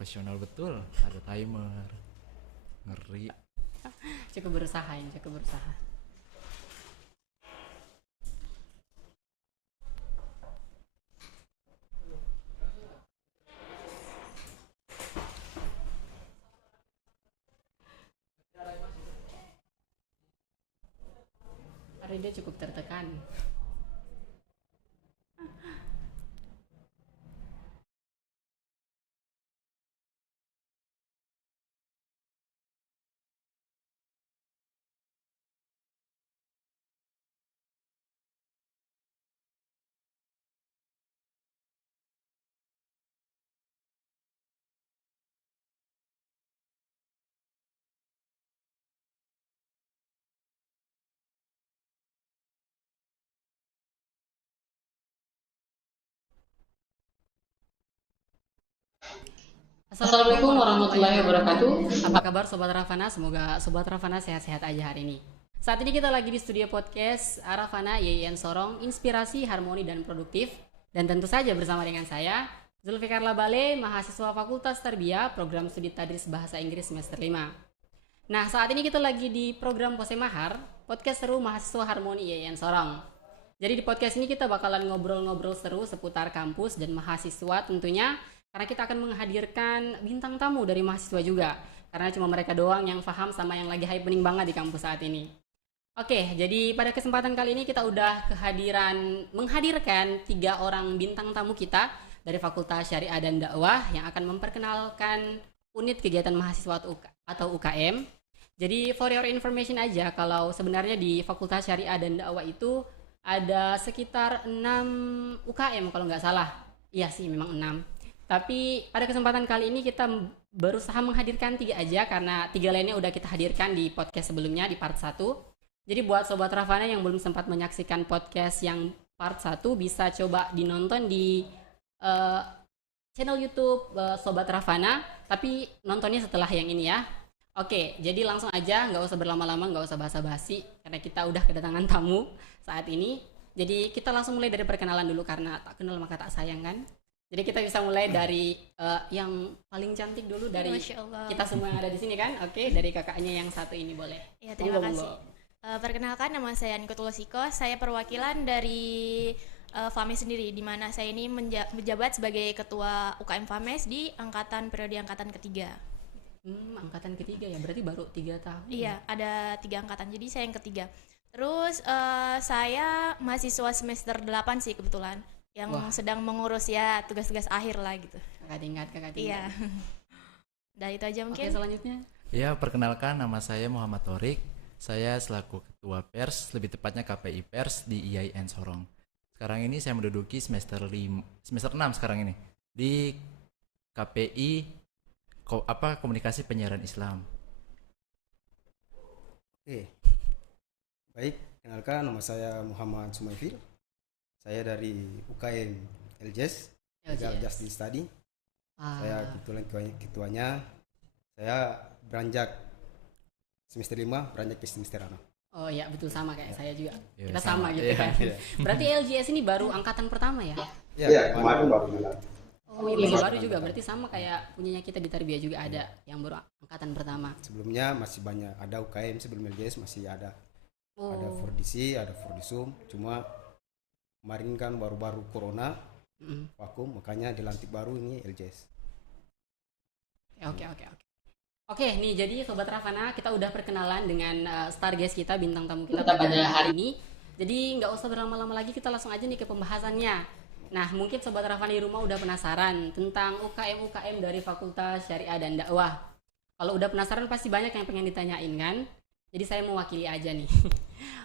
Profesional betul, ada timer. Ngeri. Cukup berusaha ya, cukup berusaha. Rida cukup tertekan. Assalamualaikum warahmatullahi wabarakatuh. Apa kabar Sobat Rafana? Semoga Sobat Rafana sehat-sehat aja hari ini. Saat ini kita lagi di studio podcast Rafana YIN Sorong, inspirasi, harmoni, dan produktif. Dan tentu saja bersama dengan saya, Zulfikar Labale, mahasiswa Fakultas Tarbiyah, program studi Tadris Bahasa Inggris semester 5. Nah, saat ini kita lagi di program Posemahar, podcast seru mahasiswa harmoni YIN Sorong. Jadi di podcast ini kita bakalan ngobrol-ngobrol seru seputar kampus dan mahasiswa tentunya, karena kita akan menghadirkan bintang tamu dari mahasiswa juga. Karena cuma mereka doang yang paham sama yang lagi happening banget di kampus saat ini. Oke, jadi pada kesempatan kali ini kita udah menghadirkan 3 orang bintang tamu kita dari Fakultas Syariah dan Dakwah yang akan memperkenalkan unit kegiatan mahasiswa atau UKM. Jadi for your information aja, kalau sebenarnya di Fakultas Syariah dan Dakwah itu ada sekitar 6 UKM kalau nggak salah. Iya sih, memang 6. Tapi pada kesempatan kali ini kita berusaha menghadirkan 3 aja karena 3 lainnya udah kita hadirkan di podcast sebelumnya di part 1. Jadi buat Sobat Rafana yang belum sempat menyaksikan podcast yang part 1 bisa coba dinonton di channel YouTube Sobat Rafana, tapi nontonnya setelah yang ini ya. Oke, jadi langsung aja, nggak usah berlama-lama, nggak usah basa-basi karena kita udah kedatangan tamu saat ini. Jadi kita langsung mulai dari perkenalan dulu karena tak kenal maka tak sayang kan. Jadi kita bisa mulai dari yang paling cantik dulu dari kita semua yang ada di sini kan. Oke, dari kakaknya yang satu ini boleh. Ya, terima kasih. Perkenalkan, nama saya Nikotullah Siko. Saya perwakilan dari FAMES sendiri, di mana saya ini menjabat sebagai ketua UKM FAMES di periode angkatan ketiga. Angkatan ketiga ya, berarti baru 3 tahun. Iya, ada 3 angkatan, jadi saya yang ketiga. Terus saya mahasiswa semester 8 sih kebetulan, yang sedang mengurus ya tugas-tugas akhir lah gitu. Kakak tingkat. Iya. Dan itu aja mungkin. Oke, selanjutnya. Ya, perkenalkan nama saya Muhammad Torik. Saya selaku Ketua Pers, lebih tepatnya KPI Pers di IAIN Sorong. Sekarang ini saya menduduki semester 6 sekarang ini di KPI Komunikasi Penyiaran Islam. Oke. Baik, kenalkan nama saya Muhammad Sumaifil. Saya dari UKM LJS, Legal Justice Study. Saya kebetulan ketuanya. Saya beranjak semester 5, beranjak ke semester 6. Oh ya, betul, sama kayak saya juga. Ya, kita sama gitu kan. Berarti LJS ini baru angkatan pertama ya? Iya, kemarin baru. Oh iya, baru juga. Berarti sama kayak punyanya kita di Tarbiyah juga ada yang baru angkatan pertama. Sebelumnya masih banyak, ada UKM sebelum LJS masih ada. Ada Fordisi, ada Fordisum. Cuma kemarin kan baru-baru corona, vakum, makanya dilantik baru ini LJS. Oke. Oke, nih jadi Sobat Rafana, kita udah perkenalan dengan star guest kita, bintang tamu kita pada hari ini. Jadi nggak usah berlama-lama lagi, kita langsung aja nih ke pembahasannya. Nah, mungkin Sobat Rafana di rumah udah penasaran tentang UKM dari Fakultas Syariah dan Dakwah. Kalau udah penasaran pasti banyak yang pengen ditanyain kan? Jadi saya mewakili aja nih.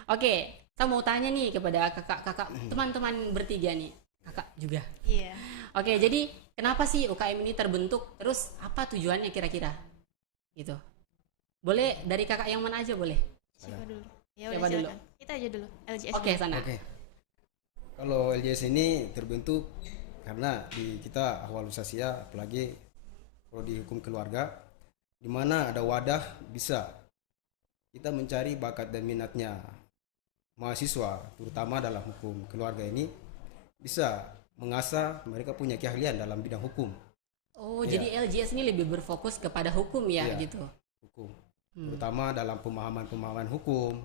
Oke, saya mau tanya nih kepada kakak-kakak, teman-teman bertiga nih. Kakak juga. Iya. Oke, jadi kenapa sih UKM ini terbentuk? Terus apa tujuannya kira-kira? Gitu. Boleh dari kakak yang mana aja boleh? Siapa dulu? Ya Siapa udah, dulu? silakan. Kita aja dulu. LJS. Oke, sana. Oke. Kalau LJS ini terbentuk karena di kita ahwal usasia, apalagi kalau di hukum keluarga, di mana ada wadah bisa kita mencari bakat dan minatnya mahasiswa, terutama dalam hukum keluarga ini, bisa mengasah mereka punya keahlian dalam bidang hukum. Oh, jadi LJS ini lebih berfokus kepada hukum ya, gitu. Hukum. Terutama dalam pemahaman hukum.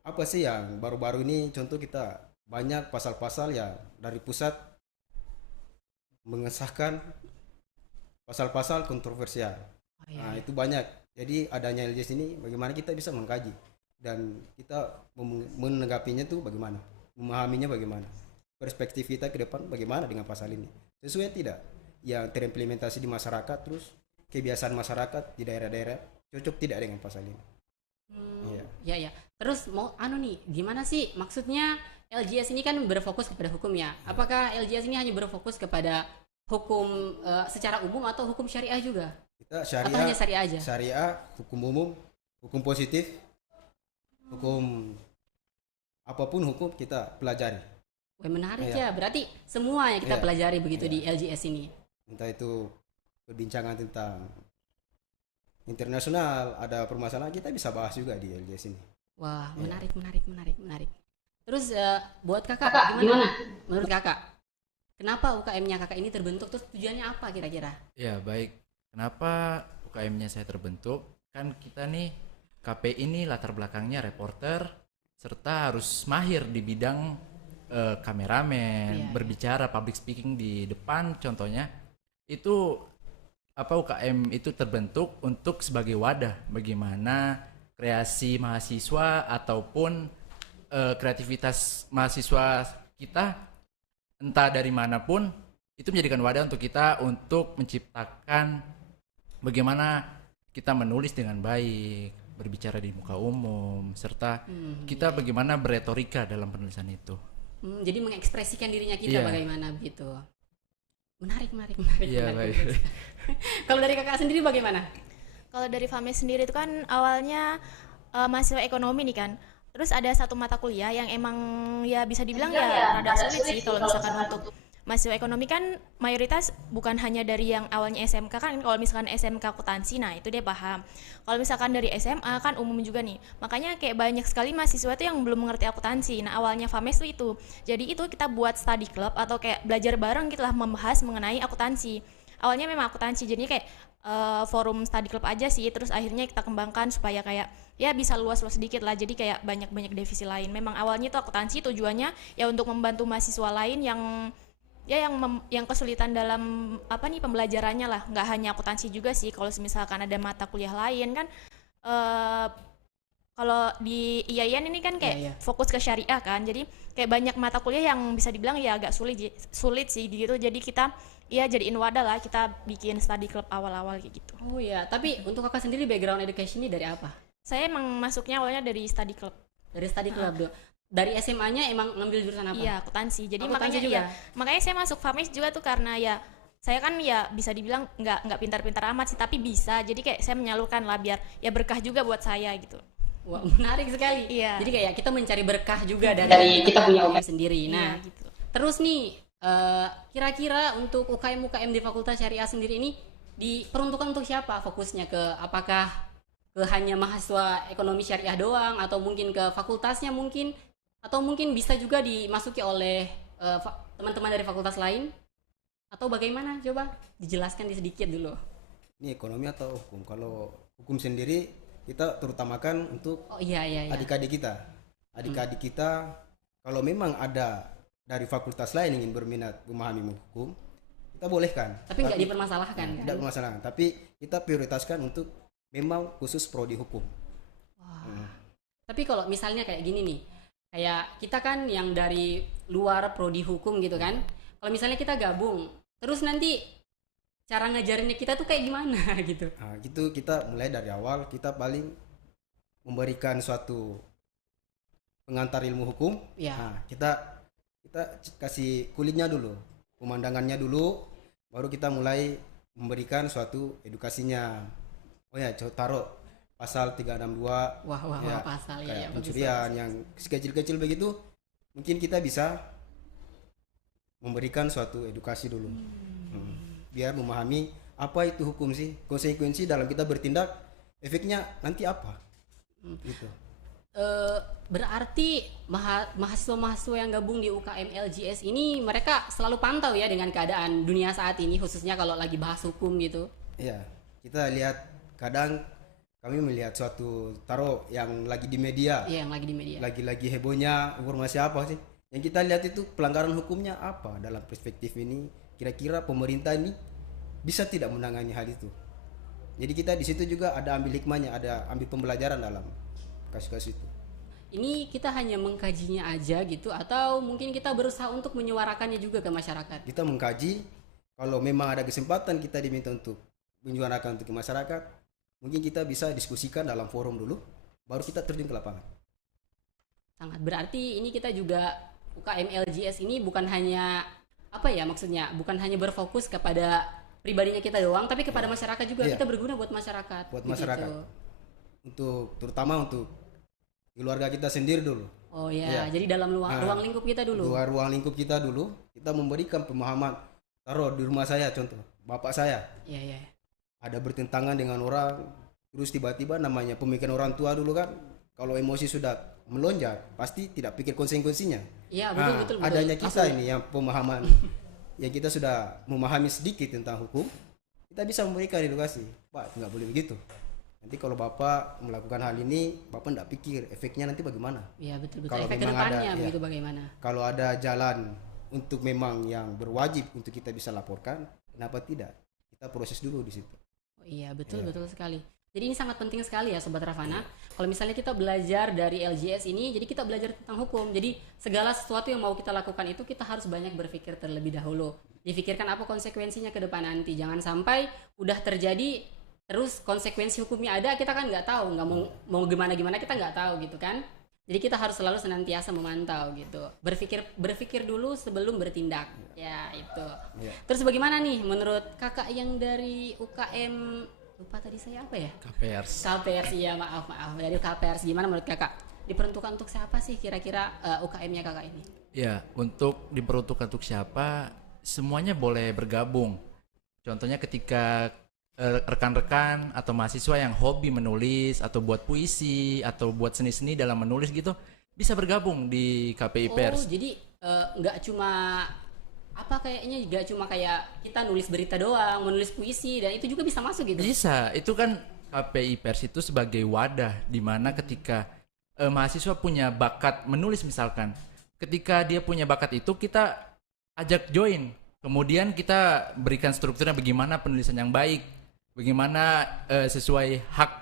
Apa sih yang baru-baru ini contoh kita banyak pasal-pasal ya dari pusat mengesahkan pasal-pasal kontroversial. Nah, itu banyak. Jadi adanya LJS ini bagaimana kita bisa mengkaji dan kita menanggapinya tuh bagaimana, memahaminya bagaimana, perspektif kita ke depan bagaimana dengan pasal ini, sesuai tidak yang terimplementasi di masyarakat, terus kebiasaan masyarakat di daerah-daerah cocok tidak dengan pasal ini. Ya. Terus mau gimana sih maksudnya LJS ini kan berfokus kepada hukum ya? Apakah LJS ini hanya berfokus kepada hukum secara umum atau hukum syariah juga? Kita syariah, atau hanya syariah aja? Syariah, hukum umum, hukum positif, hukum apapun hukum kita pelajari. Wah, menarik ya. Berarti semua yang kita pelajari begitu di LJS ini. Entah itu perbincangan tentang internasional, ada permasalahan kita bisa bahas juga di LJS ini. Wah, menarik. Terus buat kakak gimana? Menurut kakak, kenapa UKM-nya kakak ini terbentuk? Terus tujuannya apa kira-kira? Ya baik, kenapa UKM-nya saya terbentuk? Kan kita nih KPI ini latar belakangnya reporter serta harus mahir di bidang kameramen, berbicara, public speaking di depan contohnya. Itu UKM itu terbentuk untuk sebagai wadah bagaimana kreasi mahasiswa ataupun kreativitas mahasiswa kita entah dari manapun itu menjadikan wadah untuk kita untuk menciptakan bagaimana kita menulis dengan baik, berbicara di muka umum, serta kita bagaimana beretorika dalam penulisan itu. Jadi mengekspresikan dirinya kita bagaimana begitu. Menarik. Iya, baik. Kalau dari kakak sendiri bagaimana? Kalau dari FAMES sendiri itu kan awalnya mahasiswa ekonomi nih kan. Terus ada satu mata kuliah yang emang ya bisa dibilang rada sulit sih kalau misalkan untuk mahasiswa ekonomi kan mayoritas bukan hanya dari yang awalnya SMK kan. Kalau misalkan SMK akuntansi, nah itu dia paham. Kalau misalkan dari SMA kan umum juga nih. Makanya kayak banyak sekali mahasiswa tuh yang belum mengerti akuntansi. Nah awalnya FAMES tuh itu. Jadi itu kita buat study club atau kayak belajar bareng gitu lah membahas mengenai akuntansi. Awalnya memang akuntansi, jadinya kayak forum study club aja sih. Terus akhirnya kita kembangkan supaya kayak ya bisa luas-luas sedikit lah. Jadi kayak banyak-banyak divisi lain. Memang awalnya tuh akuntansi tujuannya ya untuk membantu mahasiswa lain yang kesulitan dalam pembelajarannya lah. Nggak hanya akuntansi juga sih. Kalau misalkan ada mata kuliah lain kan kalau di IAIN ini kan kayak fokus ke syariah kan. Jadi kayak banyak mata kuliah yang bisa dibilang ya agak sulit sih gitu. Jadi kita jadiin wadah lah, kita bikin study club awal-awal kayak gitu. Oh iya, tapi untuk kakak sendiri background education ini dari apa? Saya emang masuknya awalnya dari study club. Dari study club dulu. Dari SMA-nya emang ngambil jurusan apa? Iya, akuntansi. Jadi akuntansi makanya juga? Makanya saya masuk FAMES juga tuh karena saya kan bisa dibilang nggak pintar-pintar amat sih, tapi bisa. Jadi kayak saya menyalurkan lah biar berkah juga buat saya gitu. Wah, menarik sekali. Iya. Jadi kayak kita mencari berkah juga dari kita punya UKM sendiri. Nah, gitu. Terus nih kira-kira untuk UKM di Fakultas Syariah sendiri ini diperuntukkan untuk siapa? Fokusnya apakah ke hanya mahasiswa ekonomi syariah doang, atau mungkin ke fakultasnya mungkin, atau mungkin bisa juga dimasuki oleh teman-teman dari fakultas lain, atau bagaimana? Coba dijelaskan sedikit dulu. Ini ekonomi atau hukum? Kalau hukum sendiri kita terutamakan untuk adik-adik kita. Adik-adik kita kalau memang ada dari fakultas lain ingin berminat memahami hukum, kita bolehkan. Tapi nggak dipermasalahkan kan? Tidak bermasalah. Tapi kita prioritaskan untuk memang khusus prodi hukum. Wah. Tapi kalau misalnya kayak gini nih, kayak kita kan yang dari luar prodi hukum gitu kan, kalau misalnya kita gabung, terus nanti cara ngajarinnya kita tuh kayak gimana gitu? Nah, gitu kita mulai dari awal kita paling memberikan suatu pengantar ilmu hukum. Nah, kita kasih kulitnya dulu, pemandangannya dulu, baru kita mulai memberikan suatu edukasinya. Oh ya, taruh pasal 362. Wah, pasal kayak pencurian yang kecil-kecil begitu, mungkin kita bisa memberikan suatu edukasi dulu. Biar memahami apa itu hukum sih, konsekuensi dalam kita bertindak, efeknya nanti apa. Gitu. Berarti mahasiswa-mahasiswa yang gabung di UKM LGS ini mereka selalu pantau ya dengan keadaan dunia saat ini, khususnya kalau lagi bahas hukum gitu. Iya, kita lihat kadang kami melihat suatu taruh yang lagi di media. Iya, yang lagi di media. Lagi hebohnya informasi apa sih? Yang kita lihat itu pelanggaran hukumnya apa dalam perspektif ini? Kira-kira pemerintah ini bisa tidak menangani hal itu? Jadi kita di situ juga ada ambil hikmahnya, ada ambil pembelajaran dalam kasus-kasus itu. Ini kita hanya mengkajinya aja gitu, atau mungkin kita berusaha untuk menyuarakannya juga ke masyarakat? Kita mengkaji, kalau memang ada kesempatan kita diminta untuk menyuarakan untuk masyarakat, mungkin kita bisa diskusikan dalam forum dulu, baru kita terjun ke lapangan. Sangat berarti ini kita juga UKM LGS ini bukan hanya apa ya maksudnya, bukan hanya berfokus kepada pribadinya kita doang, tapi kepada masyarakat juga. Kita berguna buat masyarakat. Buat masyarakat. Untuk terutama untuk keluarga kita sendiri dulu. Oh ya, jadi dalam ruang lingkup kita dulu. Ruang lingkup kita dulu, kita memberikan pemahaman. Taruh di rumah saya contoh, bapak saya. Iya. Ada bertentangan dengan orang, terus tiba-tiba namanya pemikiran orang tua dulu kan, kalau emosi sudah melonjak, pasti tidak pikir konsekuensinya. Iya, betul. Adanya kita ini yang pemahaman, yang kita sudah memahami sedikit tentang hukum, kita bisa memberikan edukasi. Pak, nggak boleh begitu. Nanti kalau Bapak melakukan hal ini, Bapak tidak pikir efeknya nanti bagaimana. Iya, betul. Kalau efek kedepannya begitu bagaimana. Kalau ada jalan untuk memang yang berwajib untuk kita bisa laporkan, kenapa tidak? Kita proses dulu di situ. Oh, iya, betul sekali. Jadi ini sangat penting sekali ya Sobat Ravana. Kalau misalnya kita belajar dari LGS ini, jadi kita belajar tentang hukum. Jadi segala sesuatu yang mau kita lakukan itu kita harus banyak berpikir terlebih dahulu. Difikirkan apa konsekuensinya ke depan nanti. Jangan sampai udah terjadi terus konsekuensi hukumnya ada, kita kan nggak tahu, nggak mau gimana kita nggak tahu gitu kan. Jadi kita harus selalu senantiasa memantau gitu. Berpikir dulu sebelum bertindak. Ya itu. Terus bagaimana nih menurut kakak yang dari UKM, lupa tadi saya apa ya? KPRS, iya maaf. Dari KPRS, gimana menurut kakak? Diperuntukkan untuk siapa sih kira-kira UKM-nya kakak ini? Ya, untuk diperuntukkan untuk siapa, semuanya boleh bergabung. Contohnya ketika rekan-rekan atau mahasiswa yang hobi menulis atau buat puisi atau buat seni-seni dalam menulis gitu, bisa bergabung di KPI Pers. Jadi nggak cuma nggak cuma kayak kita nulis berita doang, menulis puisi, dan itu juga bisa masuk gitu. Bisa, itu kan KPI Pers itu sebagai wadah di mana ketika mahasiswa punya bakat menulis misalkan, ketika dia punya bakat itu kita ajak join, kemudian kita berikan strukturnya bagaimana penulisan yang baik, bagaimana sesuai hak.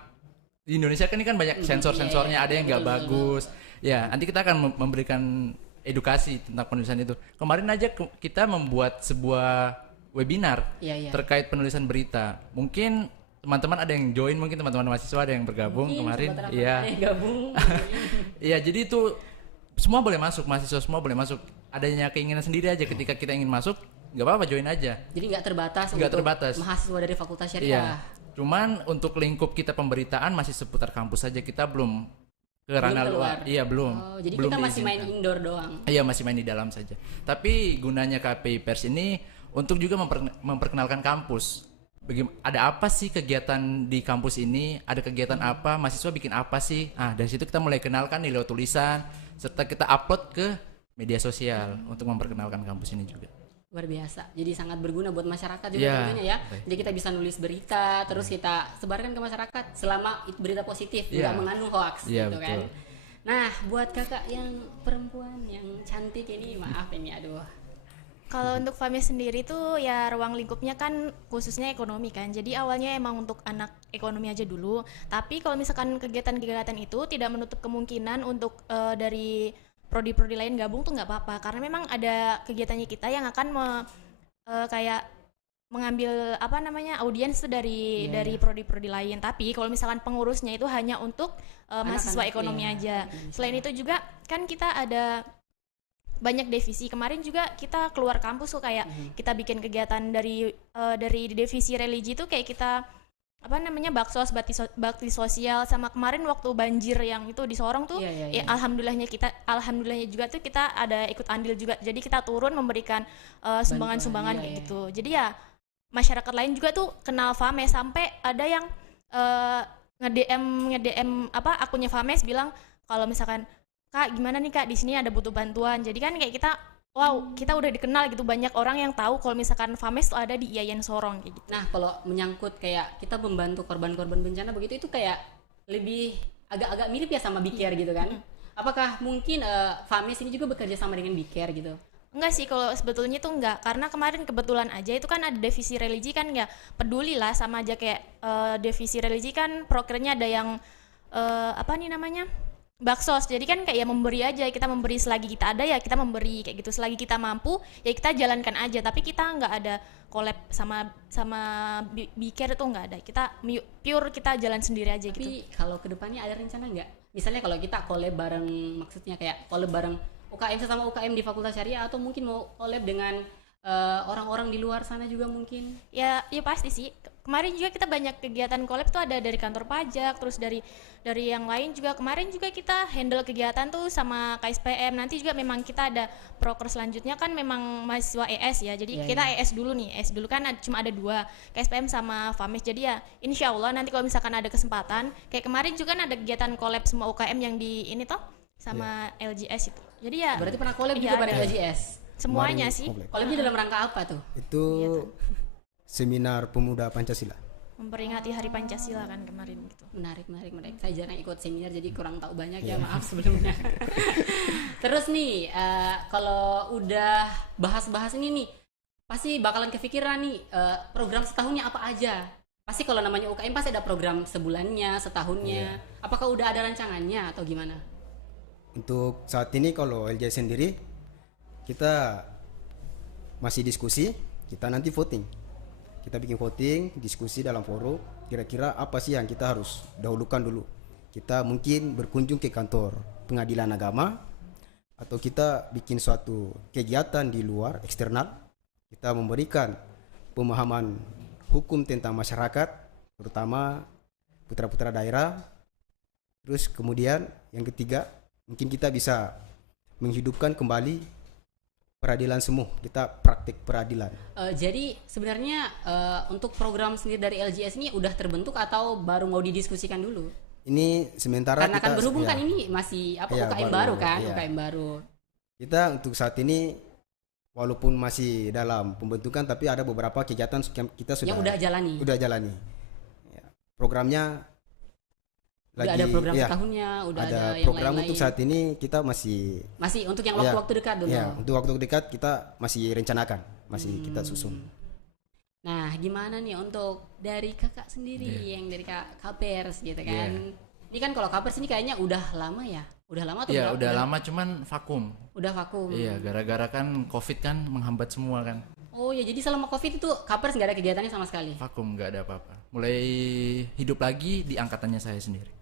Di Indonesia kan ini kan banyak sensor-sensornya, ada yang nggak bagus. Ya, nanti kita akan memberikan edukasi tentang penulisan itu. Kemarin aja kita membuat sebuah webinar terkait penulisan berita. Mungkin teman-teman ada yang join, mungkin teman-teman mahasiswa ada yang bergabung kemarin. Iya. Iya, jadi itu semua boleh masuk, mahasiswa semua boleh masuk. Adanya keinginan sendiri aja, ketika kita ingin masuk, nggak apa-apa, join aja. Jadi nggak terbatas mahasiswa dari Fakultas Syariah. Iya. Cuman untuk lingkup kita pemberitaan masih seputar kampus saja, kita belum ke ranah luar. Iya, belum. Oh, jadi belum kita masih main indoor doang. Iya, masih main di dalam saja. Tapi gunanya KPI Pers ini untuk juga memperkenalkan kampus. Ada apa sih kegiatan di kampus ini? Ada kegiatan apa? Mahasiswa bikin apa sih? Dari situ kita mulai kenalkan nih lewat tulisan, serta kita upload ke media sosial untuk memperkenalkan kampus ini juga. Luar biasa. Jadi sangat berguna buat masyarakat juga tentunya ya. Jadi kita bisa nulis berita, terus kita sebarkan ke masyarakat selama itu berita positif, tidak mengandung hoax gitu kan. Nah, buat kakak yang perempuan yang cantik ini, maaf ini aduh. Kalau untuk FAMES sendiri tuh ya ruang lingkupnya kan khususnya ekonomi kan. Jadi awalnya emang untuk anak ekonomi aja dulu. Tapi kalau misalkan kegiatan-kegiatan itu tidak menutup kemungkinan untuk dari prodi-prodi lain gabung tuh nggak apa-apa. Karena memang ada kegiatannya kita yang akan kayak mengambil audiens tuh dari prodi-prodi lain. Tapi kalau misalkan pengurusnya itu hanya untuk mahasiswa ekonomi aja. Selain itu juga kan kita ada banyak divisi. Kemarin juga kita keluar kampus tuh kayak kita bikin kegiatan dari divisi religi tuh kayak kita baksos, bakti sosial, sama kemarin waktu banjir yang itu di Sorong tuh alhamdulillahnya juga tuh kita ada ikut andil juga. Jadi kita turun memberikan sumbangan-sumbangan kayak gitu. Jadi ya masyarakat lain juga tuh kenal FAMES, sampai ada yang nge-DM akunnya FAMES bilang, kalau misalkan Kak gimana nih Kak, di sini ada butuh bantuan. Jadi kan kayak kita wow, kita udah dikenal gitu, banyak orang yang tahu kalau misalkan FAMES tuh ada di IAIN Sorong kayak gitu. Nah, kalau menyangkut kayak kita membantu korban-korban bencana begitu, itu kayak lebih agak-agak mirip ya sama BCare gitu kan? Apakah mungkin FAMES ini juga bekerja sama dengan BCare gitu? Enggak sih, kalau sebetulnya tuh enggak, karena kemarin kebetulan aja itu kan ada divisi religi kan, nggak peduli lah, sama aja kayak divisi religi kan prokernya ada yang apa nih namanya, baksos. Jadi kan kayak ya memberi aja, kita memberi selagi kita ada ya kita memberi kayak gitu, selagi kita mampu ya kita jalankan aja, tapi kita nggak ada collab sama BCare tuh nggak ada, kita pure kita jalan sendiri aja. Tapi gitu. kalau kedepannya ada rencana nggak? Misalnya kalau kita collab bareng, maksudnya kayak collab bareng UKM sesama UKM di Fakultas Syariah, atau mungkin mau collab dengan orang-orang di luar sana juga mungkin? Ya pasti sih. Kemarin juga kita banyak kegiatan collab tuh, ada dari kantor pajak, terus dari yang lain juga. Kemarin juga kita handle kegiatan tuh sama KSPM. Nanti juga memang kita ada proker selanjutnya kan memang mahasiswa ES ya. Jadi kita ES dulu nih. ES dulu kan cuma ada 2, KSPM sama FAMES. Jadi ya insya Allah nanti kalau misalkan ada kesempatan, kayak kemarin juga kan ada kegiatan collab semua UKM yang di ini toh sama LGS itu. Jadi ya berarti pernah collab juga pada LGS? Semuanya Kemarin sih. komplek. Collabnya dalam rangka apa tuh? Itu seminar pemuda Pancasila. Memperingati Hari Pancasila kan kemarin gitu. Menarik. Saya jarang ikut seminar jadi kurang tahu banyak ya, maaf sebelumnya. Terus nih, kalau udah bahas-bahas ini nih, pasti bakalan kepikiran nih program setahunnya apa aja. Pasti kalau namanya UKM pasti ada program sebulannya, setahunnya. Apakah udah ada rancangannya atau gimana? Untuk saat ini kalau LJS sendiri kita masih diskusi, kita nanti voting. Kita bikin voting, diskusi dalam forum, kira-kira apa sih yang kita harus dahulukan dulu. Kita mungkin berkunjung ke kantor pengadilan agama, atau kita bikin suatu kegiatan di luar, eksternal. Kita memberikan pemahaman hukum tentang masyarakat, terutama putra-putra daerah. Terus kemudian yang ketiga, mungkin kita bisa menghidupkan kembali peradilan semu, kita praktik peradilan. Jadi sebenarnya untuk program sendiri dari LGS ini udah terbentuk atau baru mau didiskusikan dulu? Ini sementara karena kita, kan berhubung kan ini masih UKM baru kan, UKM baru. Kita untuk saat ini walaupun masih dalam pembentukan, tapi ada beberapa kegiatan kita sudah yang udah jalani. Ya, programnya udah lagi ada program setahunnya, udah ada yang program lain-lain. untuk saat ini kita masih untuk yang waktu-waktu dekat dulu. Ya, untuk waktu dekat kita masih rencanakan, masih kita susun. Nah, gimana nih untuk dari kakak sendiri yang dari KPers gitu kan? Ini kan kalau KPers ini kayaknya udah lama ya? Udah lama atau Iya, udah lama cuman vakum. Udah vakum. Iya, gara-gara kan Covid kan menghambat semua kan. Oh ya, jadi selama Covid itu KPers nggak ada kegiatannya sama sekali? Vakum, nggak ada apa-apa. Mulai hidup lagi di angkatannya saya sendiri.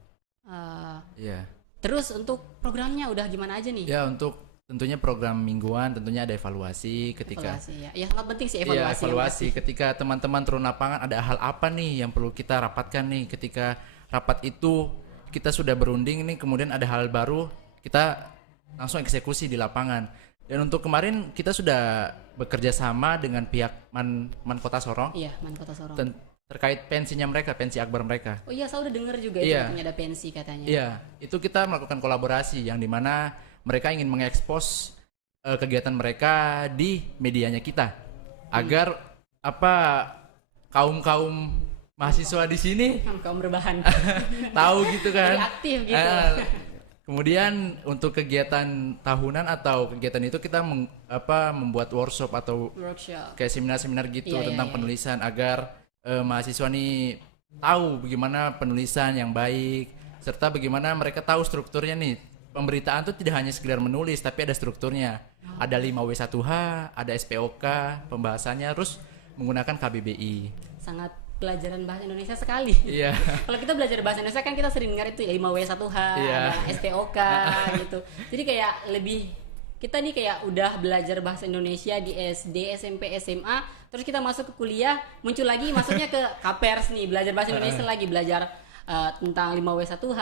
Iya. Terus untuk programnya udah gimana aja nih? Ya, untuk tentunya program mingguan tentunya ada evaluasi ketika ya sangat penting sih evaluasi. Iya, evaluasi ketika teman-teman turun lapangan ada hal apa nih yang perlu kita rapatkan nih. Ketika rapat itu kita sudah berunding nih, kemudian ada hal baru, kita langsung eksekusi di lapangan. Dan untuk kemarin kita sudah bekerja sama dengan pihak Man Kota Sorong. Iya, Man Kota Sorong. Terkait pensinya mereka, pensi akbar mereka. Oh iya, saya udah dengar juga iya. Itu ada pensi katanya. Iya, itu kita melakukan kolaborasi yang dimana mereka ingin mengekspos kegiatan mereka di medianya kita, agar kaum mahasiswa di sini kaum berbahan tahu gitu kan. jadi aktif gitu. Kemudian untuk kegiatan tahunan atau kegiatan itu kita membuat workshop atau kayak seminar-seminar gitu tentang penulisan agar mahasiswa nih tahu bagaimana penulisan yang baik, serta bagaimana mereka tahu strukturnya nih. Pemberitaan tuh tidak hanya sekedar menulis, tapi ada strukturnya. Ada 5W1H, ada SPOK, pembahasannya, terus menggunakan KBBI. Sangat pelajaran bahasa Indonesia sekali. Iya. Kalau kita belajar bahasa Indonesia kan kita sering dengar itu ya 5W1H, ada SPOK gitu. Jadi kayak lebih, kita nih kayak udah belajar bahasa Indonesia di SD, SMP, SMA, terus kita masuk ke kuliah, muncul lagi maksudnya ke KPers nih, belajar bahasa Indonesia lagi, belajar tentang 5W1H,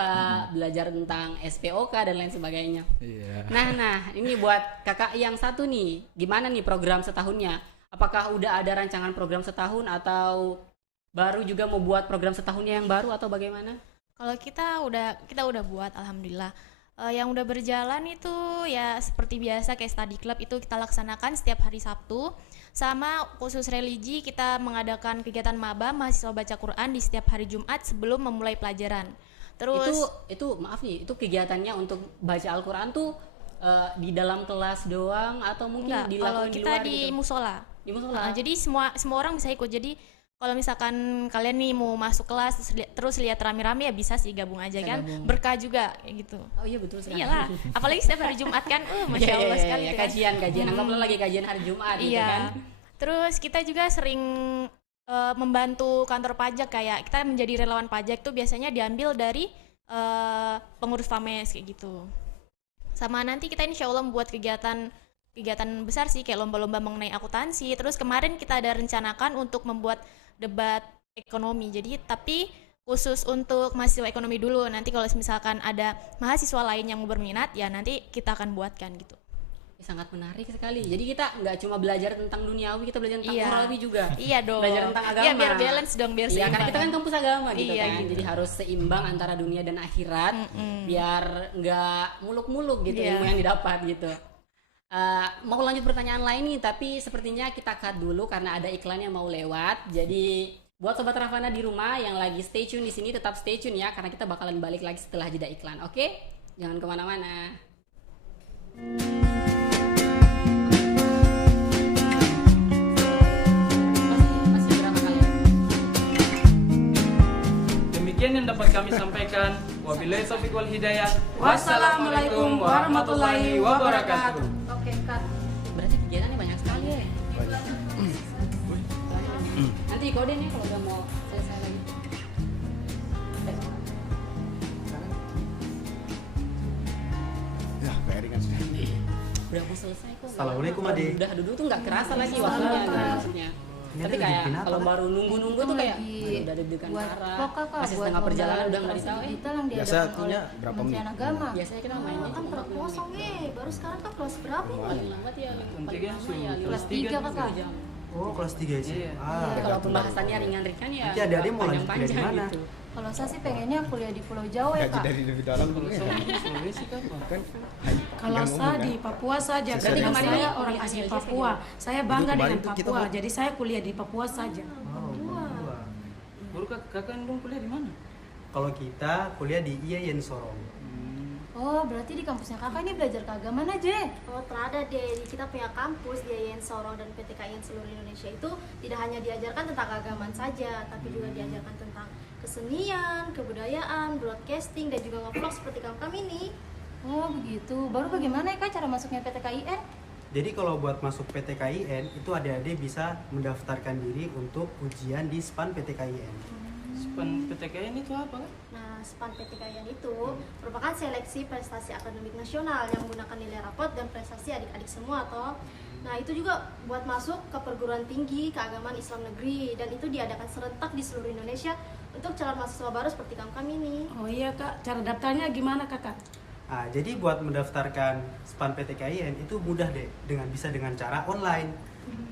belajar tentang SPOK dan lain sebagainya. Iya. Nah, ini buat kakak yang satu nih, gimana nih program setahunnya? Apakah udah ada rancangan program setahun atau baru juga mau buat program setahunnya yang baru atau bagaimana? Kalau kita udah buat, alhamdulillah. Yang udah berjalan itu ya seperti biasa kayak study club itu kita laksanakan setiap hari Sabtu. Sama khusus religi kita mengadakan kegiatan maba mahasiswa baca Quran di setiap hari Jumat sebelum memulai pelajaran. Terus itu maaf nih, itu kegiatannya untuk baca Al-Qur'an tuh di dalam kelas doang atau mungkin enggak, dilakukan kalau di kita luar di gitu? musola. Di musola. Jadi semua orang bisa ikut. Jadi kalau misalkan kalian nih mau masuk kelas terus lihat rame-rame ya bisa sih gabung aja kan. Gabung. Berkah juga kayak gitu. Oh iya betul sekali. Iyalah, apalagi setiap hari Jumat kan, masya Allah sekali. Iya, itu kan. kajian anggaplah lagi kajian hari Jumat gitu Iya. kan. Terus kita juga sering membantu kantor pajak, kayak kita menjadi relawan pajak tuh biasanya diambil dari pengurus FAMES kayak gitu. Sama nanti kita insya Allah membuat kegiatan besar sih kayak lomba-lomba mengenai akuntansi. Terus kemarin kita ada rencanakan untuk membuat debat ekonomi. Jadi tapi khusus untuk mahasiswa ekonomi dulu. Nanti kalau misalkan ada mahasiswa lain yang mau berminat ya nanti kita akan buatkan gitu. Sangat menarik sekali. Jadi kita nggak cuma belajar tentang duniawi, kita belajar tentang Iya. morawi juga. Iya dong. Belajar tentang agama. Iya biar balance dong, biar Iya, seimbang. karena kita kan kampus agama gitu Iya, kan. gitu. Jadi harus seimbang antara dunia dan akhirat biar nggak muluk-muluk gitu Iya. ilmu yang didapat gitu. Mau lanjut pertanyaan lain nih, tapi sepertinya kita cut dulu karena ada iklan yang mau lewat. Jadi buat sobat Ravana di rumah yang lagi stay tune di sini tetap stay tune ya, karena kita bakalan balik lagi setelah jeda iklan. Oke? Jangan kemana-mana. Masih berapa kalian? Demikian yang dapat kami sampaikan. Wabillahi taufiq wal hidayah. Wassalamualaikum warahmatullahi wabarakatuh. Oke, Kak. Berarti kegiatannya banyak sekali ya? Nanti kode nih kalau udah mau selesai lagi. Ya, keringan sudah. Udah mau selesai kok. Assalamualaikum, Adik. Udah duduk tuh nggak kerasa lagi waktunya gitu maksudnya. Tapi kayak kalau baru nunggu-nunggu tuh kayak udah deg-degan parah. Masih setengah perjalanan udah nggak ditahu. Biasa waktunya berapa menit? Agama. Biasanya kita mainnya Kan cuma kosong baru sekarang kan kelas berapa ini? paling lambat ya paling Tiga, lama ya kelas 3 3 kakak. jam. Oh, kelas 3 sih. Iya. Ya, kalau pembahasannya ringan-ringan ya Nanti adik-adik mau lanjut kuliah di panjang-panjang mana? gitu. Kalau saya sih pengennya kuliah di Pulau Jawa ya Gaji kak. dari lebih dalam dulu ya. Sulawesi kan Pak? Kan Kalau saya di Papua saja, Berarti karena kemarin saya ini orang kuliah asli di Papua. Saya bangga Dulu kemarin dengan tuh kita Papua, mau- jadi saya kuliah di Papua saja. Oh, dua. Baru kakak dong kuliah di mana? Kalau kita kuliah di IAIN Sorong. Oh berarti di kampusnya kakak ini belajar keagamaan aja. Oh, terada deh. Kita punya kampus di IAIN Sorong dan PTKIN seluruh Indonesia itu tidak hanya diajarkan tentang keagamaan saja, tapi juga diajarkan tentang kesenian, kebudayaan, broadcasting, dan juga nge-vlog seperti kami ini. Oh begitu. Baru bagaimana ya kak cara masuknya PTKIN? Jadi kalau buat masuk PTKIN itu adik-adik bisa mendaftarkan diri untuk ujian di SPAN PTKIN. Span PTKN itu apa kan? Nah, SPAN PTKIN itu merupakan seleksi prestasi akademik nasional yang menggunakan nilai rapot dan prestasi adik-adik semua toh. Nah, itu juga buat masuk ke perguruan tinggi keagamaan Islam negeri, dan itu diadakan serentak di seluruh Indonesia untuk calon mahasiswa baru seperti kami ini. Oh iya kak, cara daftarnya gimana kakak? Nah, jadi buat mendaftarkan SPAN PTKIN itu mudah deh, bisa dengan cara online,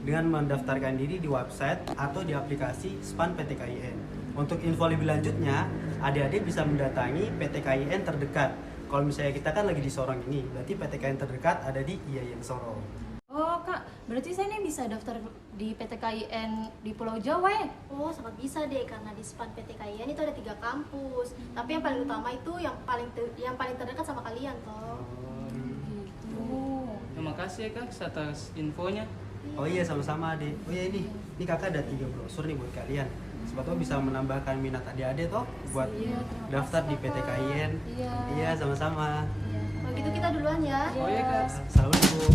dengan mendaftarkan diri di website atau di aplikasi SPAN PTKIN. Untuk info lebih lanjutnya, adik-adik bisa mendatangi PTKIN terdekat. Kalau misalnya kita kan lagi di Sorong ini, berarti PTKIN terdekat ada di IAIN Sorong. Oh kak, berarti saya ini bisa daftar di PTKIN di Pulau Jawa ya? Oh, sangat bisa deh, karena di SPAN PTKIN itu ada 3 kampus. Tapi yang paling utama itu yang paling terdekat sama kalian toh. Gitu. Terima kasih ya kak atas infonya. Oh iya, sama-sama adik. Oh iya, ini kakak ada 3 brosur nih buat kalian. Siapa tahu bisa menambahkan minat adik-adik toh buat Iya, terima daftar kasih, di Kakak. PTKIN. Iya. Iya, sama-sama. Kalau gitu kita duluan ya. Oh iya kak. Assalamualaikum.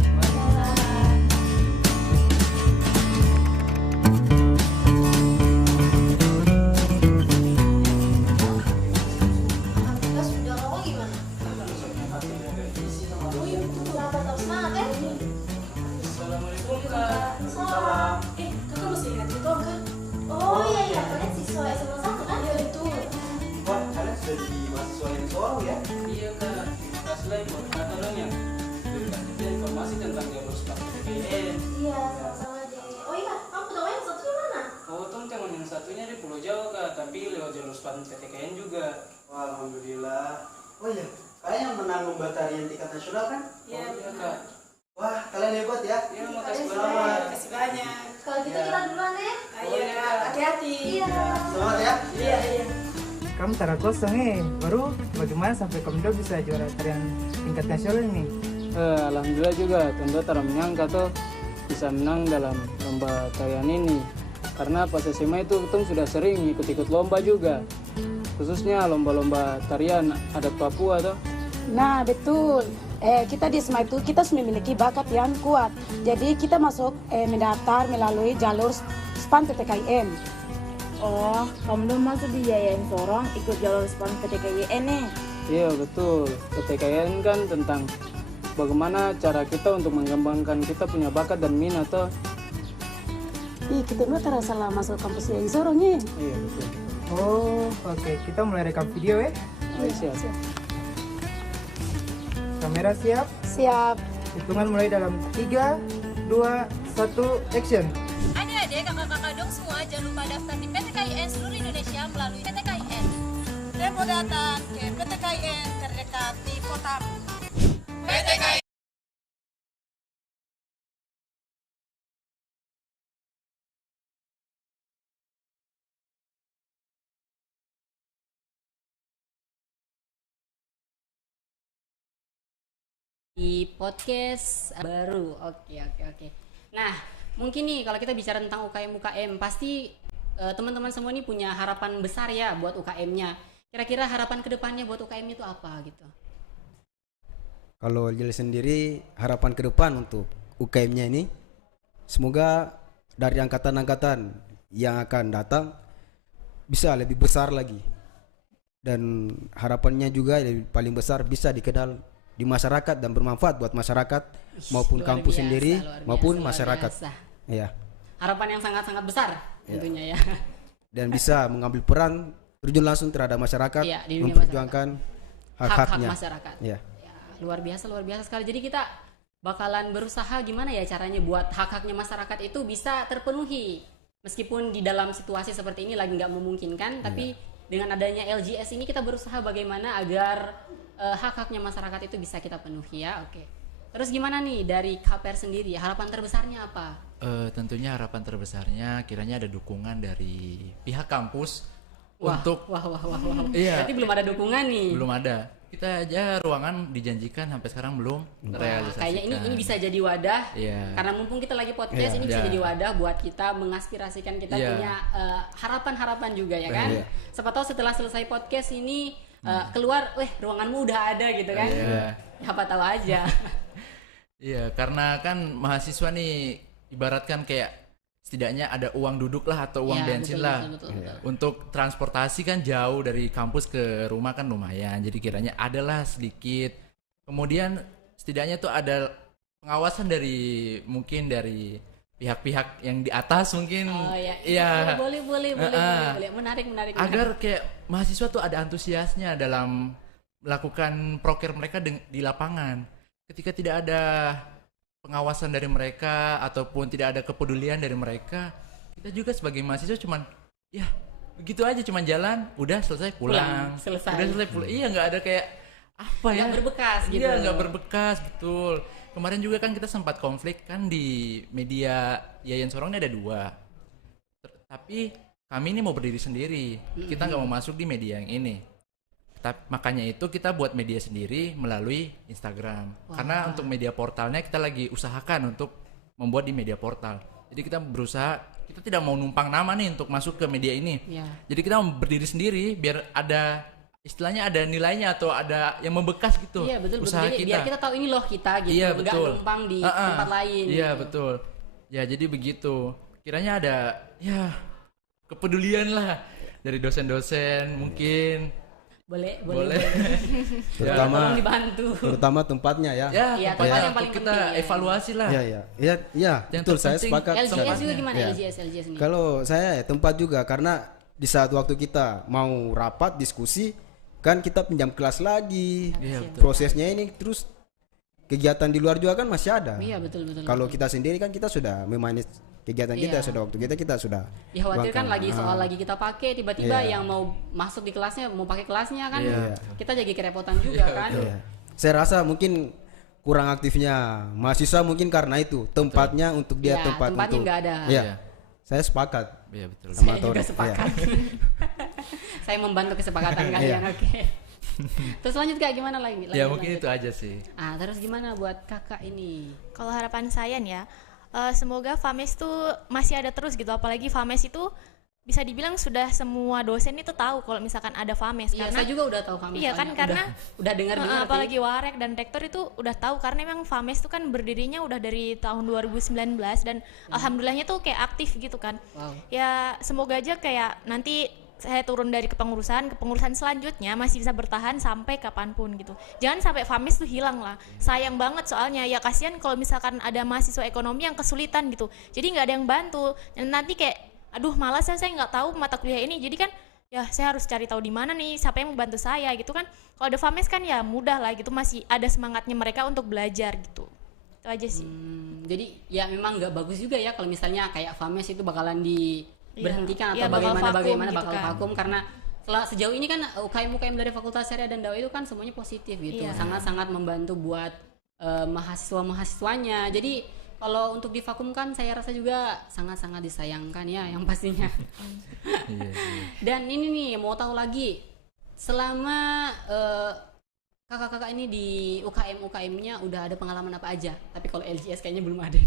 Tugas sudah ngomong gimana? Selamat tahun semangat ya. Assalamualaikum kak. Salam. Kakak masih ingat itu kan? Oh iya iya, kalian siswa SMA 1 kan? Iya itu. Wah, kalian sudah di mahasiswa yang Sorong ya? Iya kak. Kelas lain buat kakak dong yang berikan kita informasi tentang jalur SPAN PTKN. Iya, sama-sama deh. Oh iya, kamu tahu yang satu mana? Oh, tong teman yang satunya di Pulau Jawa kak, tapi lewat jalur SPAN PTKN juga. Wah, alhamdulillah. Oh iya, kalian yang menang lomba gitu kita duluan ya. Iya, hati-hati. Iya. Selamat ya. Iya. Kamu tara kosong baru bagaimana sampai Komdo bisa juara tarian tingkat nasional nih? Alhamdulillah juga, tentu tak menyangka tuh bisa menang dalam lomba tarian ini. Karena pas SMA itu kita sudah sering ikut-ikut lomba juga, khususnya lomba-lomba tarian adat Papua tuh. Nah, betul. Kita di SMA itu kita memiliki bakat yang kuat. Jadi kita masuk mendaftar melalui jalur SPAN PTKIN. Oh, kamu udah masuk di IAIN Sorong ikut jalur SPAN PTKIN nih? Iya betul, PTKIN kan tentang bagaimana cara kita untuk mengembangkan kita punya bakat dan minat tuh. Ih, kita mah terasa salah masuk kampus IAIN Sorong ya. Iya betul. Oh, oke. Kita mulai rekam video ya. Siap. Kamera siap. Siap. Hitungan mulai dalam 3, 2, 1, action. Adik-adik, kakak-kakak dong semua jangan lupa daftar di PTKIN seluruh Indonesia melalui PTKIN. Dan mau datang ke PTKIN terdekat di kotamu. PTKIN. Di podcast baru. Oke. Nah, mungkin nih kalau kita bicara tentang UKM pasti teman-teman semua nih punya harapan besar ya buat UKM-nya. Kira-kira harapan kedepannya buat UKM itu apa gitu? Kalau Jeli sendiri harapan ke depan untuk UKM-nya ini semoga dari angkatan-angkatan yang akan datang bisa lebih besar lagi, dan harapannya juga yang paling besar bisa dikenal di masyarakat dan bermanfaat buat masyarakat maupun kampus sendiri maupun masyarakat. Ya. Harapan yang sangat-sangat besar tentunya ya. Dan bisa mengambil peran terjun langsung terhadap masyarakat memperjuangkan hak-haknya masyarakat. Ya. Luar biasa sekali. Jadi kita bakalan berusaha gimana ya caranya buat hak-haknya masyarakat itu bisa terpenuhi. Meskipun di dalam situasi seperti ini lagi nggak memungkinkan, tapi dengan adanya LGS ini kita berusaha bagaimana agar hak-haknya masyarakat itu bisa kita penuhi ya. Oke. Terus gimana nih dari KPR sendiri? Harapan terbesarnya apa? Tentunya harapan terbesarnya kiranya ada dukungan dari pihak kampus Wah. Iya. Berarti belum ada dukungan nih. Belum ada. Kita aja ruangan dijanjikan sampai sekarang belum terrealisasikan. Kayaknya ini bisa jadi wadah. Karena mumpung kita lagi podcast ini bisa jadi wadah buat kita mengaspirasikan kita punya harapan-harapan juga ya kan. Siapa tahu setelah selesai podcast ini keluar, ruanganmu udah ada gitu kan. Siapa tahu aja. Iya, karena kan mahasiswa nih ibaratkan kayak setidaknya ada uang duduk lah atau uang bensin betul. Untuk transportasi kan jauh dari kampus ke rumah kan lumayan, jadi kiranya adalah sedikit. Kemudian setidaknya tuh ada pengawasan dari mungkin dari pihak-pihak yang di atas mungkin. Boleh. Menarik. Agar kayak mahasiswa tuh ada antusiasnya dalam melakukan proker mereka di lapangan. Ketika tidak ada pengawasan dari mereka ataupun tidak ada kepedulian dari mereka, kita juga sebagai mahasiswa cuman ya begitu aja, cuman jalan udah selesai pulang. Iya, nggak ada kayak apa ya, nggak berbekas gitu. Iya, nggak berbekas, betul. Kemarin juga kan kita sempat konflik kan di media IAIN Sorong ini ada 2, tapi kami ini mau berdiri sendiri, kita nggak mau masuk di media yang ini. Makanya itu kita buat media sendiri melalui Instagram. Karena untuk media portalnya kita lagi usahakan untuk membuat di media portal. Jadi kita berusaha, kita tidak mau numpang nama nih untuk masuk ke media ini. Jadi kita mau berdiri sendiri biar ada istilahnya ada nilainya atau ada yang membekas gitu. Iya betul. Usaha Jadi biar kita tahu ini loh kita gitu. Iya, nggak numpang di tempat lain. Iya gitu. betul. Ya jadi begitu. Kiranya ada ya kepedulian lah dari dosen-dosen mungkin. Boleh. Terutama tempatnya ya. Ya, tempat yang paling kita penting. Evaluasi lah. Iya. Betul, saya sepakat. LGS juga gimana LGS ini? Kalau saya tempat juga, karena di saat waktu kita mau rapat diskusi kan kita pinjam kelas lagi. Prosesnya ini terus kegiatan di luar juga kan masih ada. Iya, betul. Kalau kita sendiri kan kita sudah memanage kegiatan kita, sudah waktu kita sudah dikhawatirkan lagi kita pakai tiba-tiba yang mau masuk di kelasnya mau pakai kelasnya kan kita jadi kerepotan juga kan. Saya rasa mungkin kurang aktifnya mahasiswa mungkin karena itu tempatnya untuk dia tempatnya nggak ada. Saya sepakat. Iya betul. Saya juga sepakat. Saya membantu kesepakatan kalian. Oke. Terus lanjut Kak, gimana lagi? Ya mungkin itu aja sih. Terus gimana buat Kakak ini? Kalau harapan saya nih ya, semoga FAMES tuh masih ada terus gitu. Apalagi FAMES itu bisa dibilang sudah semua dosen itu tahu kalau misalkan ada FAMES. Iya, karena saya juga udah tahu FAMES. Iya kan, karena udah dengar apalagi Warek dan Rektor itu udah tahu, karena memang FAMES itu kan berdirinya udah dari tahun 2019 dan alhamdulillahnya tuh kayak aktif gitu kan. Wow. Ya semoga aja kayak nanti saya turun dari kepengurusan selanjutnya masih bisa bertahan sampai kapanpun gitu. Jangan sampai FAMES tuh hilang lah. Sayang banget soalnya, ya kasihan kalau misalkan ada mahasiswa ekonomi yang kesulitan gitu. Jadi nggak ada yang bantu. Dan nanti kayak, aduh malas saya nggak tahu mata kuliah ini. Jadi kan ya saya harus cari tahu di mana nih, siapa yang membantu saya gitu kan. Kalau ada FAMES kan ya mudah lah gitu, masih ada semangatnya mereka untuk belajar gitu. Itu aja sih. Jadi ya memang nggak bagus juga ya kalau misalnya kayak FAMES itu bakalan diberhentikan atau bagaimana gitu bakal kan. vakum, karena sejauh ini kan UKM dari Fakultas Syariah dan Dakwah itu kan semuanya positif gitu, sangat-sangat membantu buat mahasiswa-mahasiswanya. Jadi kalau untuk divakumkan saya rasa juga sangat-sangat disayangkan ya, yang pastinya. Dan ini nih mau tahu lagi, selama kakak-kakak ini di UKM-UKM-nya udah ada pengalaman apa aja? Tapi kalau LGS kayaknya belum ada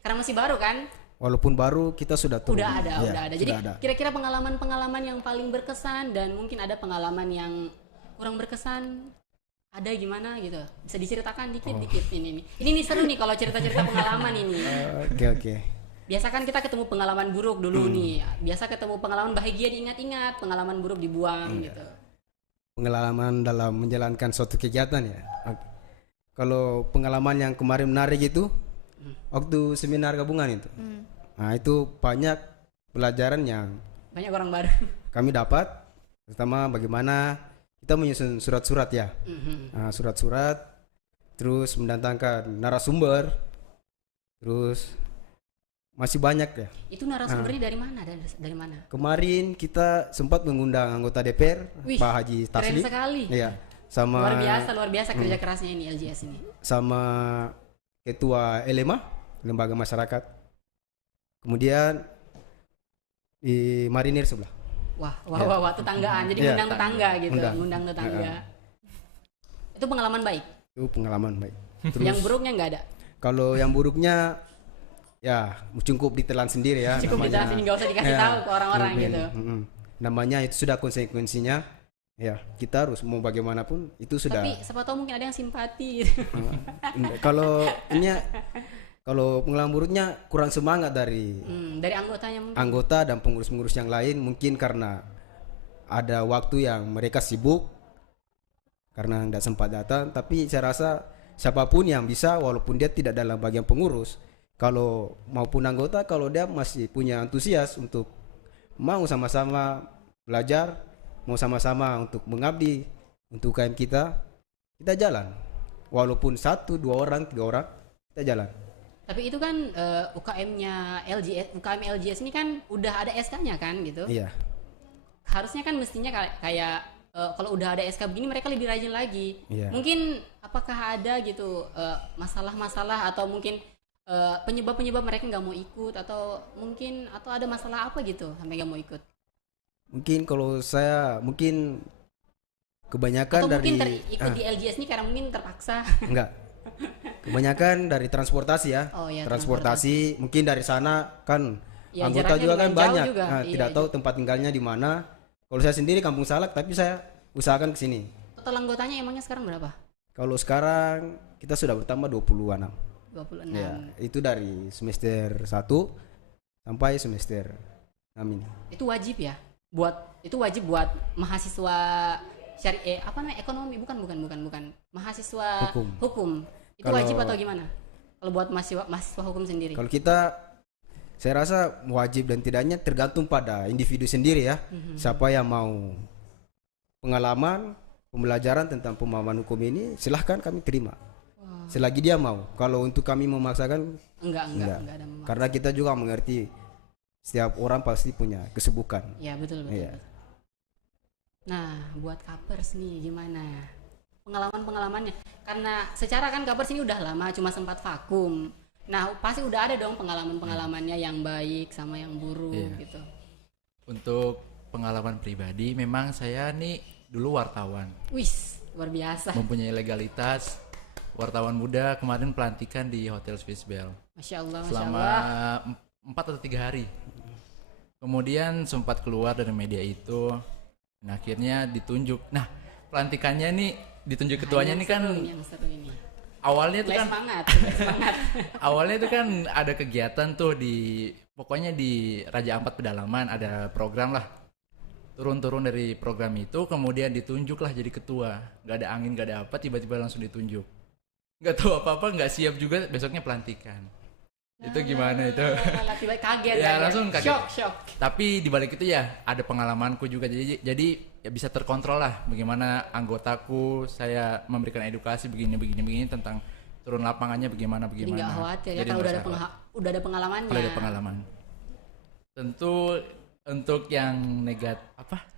karena masih baru kan? Walaupun baru kita sudah turun. Udah ada. Jadi kira-kira pengalaman-pengalaman yang paling berkesan dan mungkin ada pengalaman yang kurang berkesan, ada gimana gitu? Bisa diceritakan dikit-dikit ini seru nih kalau cerita-cerita pengalaman ini. Oke. Biasa kan kita ketemu pengalaman buruk dulu nih. Biasa ketemu pengalaman bahagia diingat-ingat, pengalaman buruk dibuang gitu. Pengalaman dalam menjalankan suatu kegiatan ya. Kalau pengalaman yang kemarin menarik itu waktu seminar gabungan itu. Nah, itu banyak pelajaran yang banyak orang baru kami dapat, terutama bagaimana kita menyusun surat-surat ya. Nah, surat-surat, terus mendatangkan narasumber, terus masih banyak ya. Itu narasumbernya dari mana? Dari mana? Kemarin kita sempat mengundang anggota DPR, Pak Haji Taslim. Keren sekali. Iya, sama luar biasa kerja kerasnya ini LGS ini. Sama Ketua LMA, Lembaga Masyarakat. Kemudian di marinir sebelah. Wah, tetanggaan. Jadi ngundang tetangga gitu, ngundang tetangga. Itu pengalaman baik. Itu pengalaman baik. Terus, yang buruknya nggak ada. Kalau yang buruknya ya cukup ditelan sendiri ya. Cukup ditelan sendiri, nggak usah dikasih tahu ke orang-orang gitu. Namanya itu sudah konsekuensinya. Ya, kita harus mau bagaimanapun itu sudah. Tapi siapa tahu mungkin ada yang simpati. Kalau pengalaman buruknya kurang semangat dari anggotanya mungkin. Anggota dan pengurus-pengurus yang lain, mungkin karena ada waktu yang mereka sibuk karena tidak sempat datang. Tapi saya rasa siapapun yang bisa, walaupun dia tidak dalam bagian pengurus, kalau maupun anggota, kalau dia masih punya antusias untuk mau sama-sama belajar, mau sama-sama untuk mengabdi untuk UKM kita jalan. Walaupun 1, 2 orang, 3 orang, kita jalan. Tapi itu kan UKM-nya UKM LGS ini kan udah ada SK-nya kan gitu. Iya. Harusnya kan mestinya kayak kalau udah ada SK begini mereka lebih rajin lagi. Iya. Mungkin apakah ada gitu masalah-masalah atau mungkin penyebab-penyebab mereka nggak mau ikut, atau ada masalah apa gitu sampai nggak mau ikut? Mungkin kalau saya kebanyakan atau dari mungkin ikut di LGS ini karena mungkin terpaksa. Enggak. Kebanyakan dari transportasi ya. Transportasi mungkin dari sana kan ya, anggota juga kan banyak. Juga. Tidak tahu tempat tinggalnya di mana. Kalau saya sendiri Kampung Salak, tapi saya usahakan ke sini. Total anggotanya emangnya sekarang berapa? Kalau sekarang kita sudah bertambah 26. 26. Ya, itu dari semester 1 sampai semester 6 ini. Itu wajib ya? Itu wajib buat mahasiswa ekonomi, bukan mahasiswa hukum. Itu wajib atau gimana? Kalau buat mahasiswa hukum sendiri? Kalau kita, saya rasa wajib dan tidaknya tergantung pada individu sendiri ya. Siapa yang mau pengalaman, pembelajaran tentang pemahaman hukum ini, silahkan kami terima. Selagi dia mau. Kalau untuk kami memaksakan, enggak ada memaksa. Karena kita juga mengerti setiap orang pasti punya kesibukan. Ya betul. Ya. Nah, buat Kapers nih gimana pengalaman-pengalamannya? Karena secara kan Kapers ini udah lama, cuma sempat vakum. Nah, pasti udah ada dong pengalaman-pengalamannya yang baik sama yang buruk gitu. Untuk pengalaman pribadi, memang saya nih dulu wartawan. Wis, luar biasa. Mempunyai legalitas, wartawan muda, kemarin pelantikan di Hotel Swiss Bell. Masya Allah, selama 4 atau 3 hari. Kemudian sempat keluar dari media itu, dan akhirnya ditunjuk. Nah, pelantikannya nih ditunjuk ketuanya nih kan. Yang seru ini. Awalnya tuh kan semangat. Awalnya itu kan ada kegiatan tuh pokoknya di Raja Ampat Pedalaman ada program lah. Turun-turun dari program itu kemudian ditunjuk lah jadi ketua. Gak ada angin, gak ada apa, tiba-tiba langsung ditunjuk. Gak tahu apa-apa, gak siap juga, besoknya pelantikan. Itu gimana itu? Tiba kaget ya, langsung kaget. Shock. Tapi dibalik itu ya ada pengalamanku juga, jadi ya bisa terkontrol lah bagaimana anggotaku, saya memberikan edukasi begini tentang turun lapangannya bagaimana. Jadi nggak khawatir ya kalau udah ada pengalamannya. Kalau ada pengalaman. Tentu untuk yang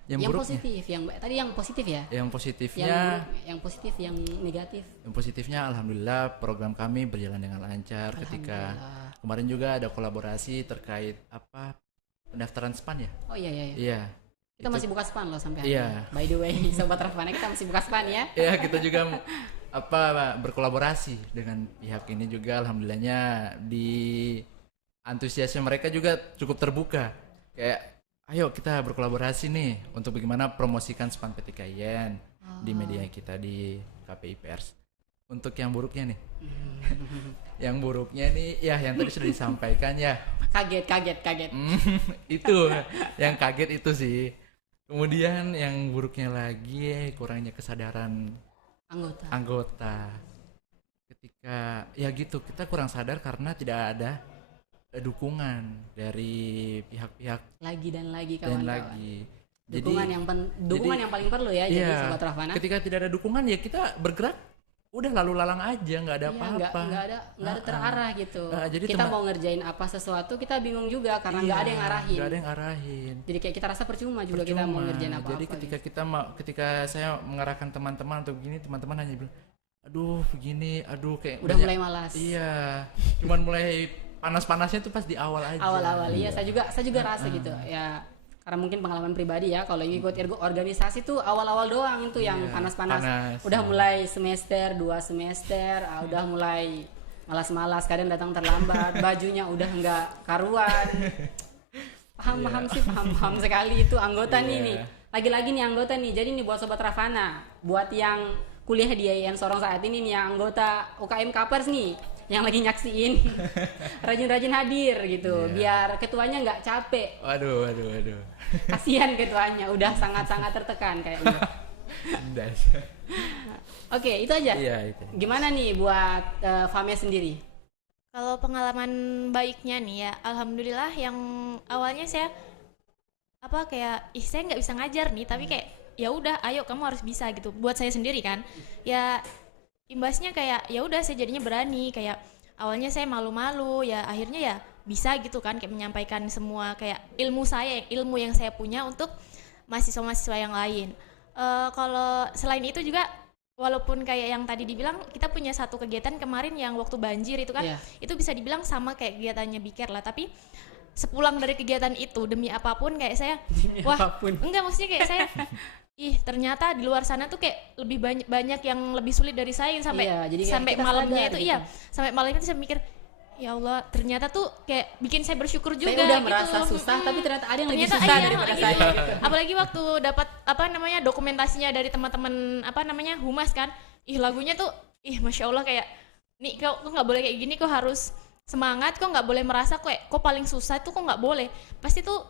yang buruknya. Positif, tadi yang positif ya. Yang positifnya. Yang positif, yang negatif. Yang positifnya, alhamdulillah program kami berjalan dengan lancar. Ketika kemarin juga ada kolaborasi terkait pendaftaran SPAN ya. Oh iya. Iya. Kita masih buka SPAN loh sampai hari ini. By the way, Sobat Ravana, kita masih buka SPAN ya. Iya, kita juga berkolaborasi dengan pihak ini juga, alhamdulillahnya di antusiasme mereka juga cukup terbuka. Kayak ayo kita berkolaborasi nih untuk bagaimana promosikan SPAN PTKIN di media kita di KPI Pers. Untuk yang buruknya nih. Yang buruknya nih ya yang tadi sudah disampaikan ya. Kaget. Itu yang kaget itu sih. Kemudian yang buruknya lagi kurangnya kesadaran anggota. Ketika ya gitu, kita kurang sadar karena tidak ada dukungan dari pihak-pihak lagi dan kawan-kawan. Dukungan yang paling perlu ya, jadi Sobat Ravana. Ketika tidak ada dukungan ya kita bergerak udah lalu lalang aja, nggak ada apa-apa, nggak ada terarah gitu. Jadi kita mau ngerjain apa sesuatu kita bingung juga karena nggak ada yang ngarahin. Jadi kayak kita rasa percuma kita mau ngerjain apa-apa. Jadi ketika saya mengarahkan teman-teman untuk begini, teman-teman hanya bilang, aduh begini, kayak udah mulai malas. Iya, cuman mulai panas-panasnya tuh pas di awal aja. Awal-awal, iya. Saya juga rasa gitu ya. Karena mungkin pengalaman pribadi ya, kalau ikut organisasi tuh awal-awal doang itu yang panas-panas. Udah mulai semester, 2 semester, udah mulai malas-malas, kadang datang terlambat, bajunya udah nggak karuan. Paham sekali itu anggota nih. Lagi-lagi nih anggota nih. Jadi nih buat Sobat Ravana, buat yang kuliah di IAIN Sorong saat ini nih, yang anggota UKM Kapers nih, yang lagi nyaksiin, rajin-rajin hadir gitu, biar ketuanya nggak capek. Waduh. Kasihan ketuanya, udah sangat-sangat tertekan kayaknya. Oke, itu aja. Iya, itu. Gimana nih buat Fame sendiri? Kalau pengalaman baiknya nih ya, alhamdulillah yang awalnya saya saya nggak bisa ngajar nih, tapi kayak ya udah, ayo kamu harus bisa gitu. Buat saya sendiri kan, ya imbasnya kayak ya udah saya jadinya berani. Kayak awalnya saya malu-malu, ya akhirnya ya bisa gitu kan, kayak menyampaikan semua kayak ilmu yang saya punya untuk mahasiswa-mahasiswa yang lain. Kalau selain itu juga, walaupun kayak yang tadi dibilang, kita punya satu kegiatan kemarin yang waktu banjir itu kan, itu bisa dibilang sama kayak kegiatannya Biker lah, tapi sepulang dari kegiatan itu, demi apapun kayak saya, enggak, maksudnya kayak saya ternyata di luar sana tuh kayak lebih banyak yang lebih sulit dari saya, sampai malamnya itu gitu. Sampai malamnya itu saya mikir, ya Allah, ternyata tuh kayak bikin saya bersyukur juga. Saya udah gitu. merasa susah, tapi ternyata ada yang lebih susah daripada saya. Gitu. Apalagi waktu dapat dokumentasinya dari teman-teman humas kan, lagunya tuh, masya Allah, kayak nih kok nggak boleh kayak gini, kok harus semangat, kok nggak boleh merasa kok paling susah tuh, kok nggak boleh. Pasti tuh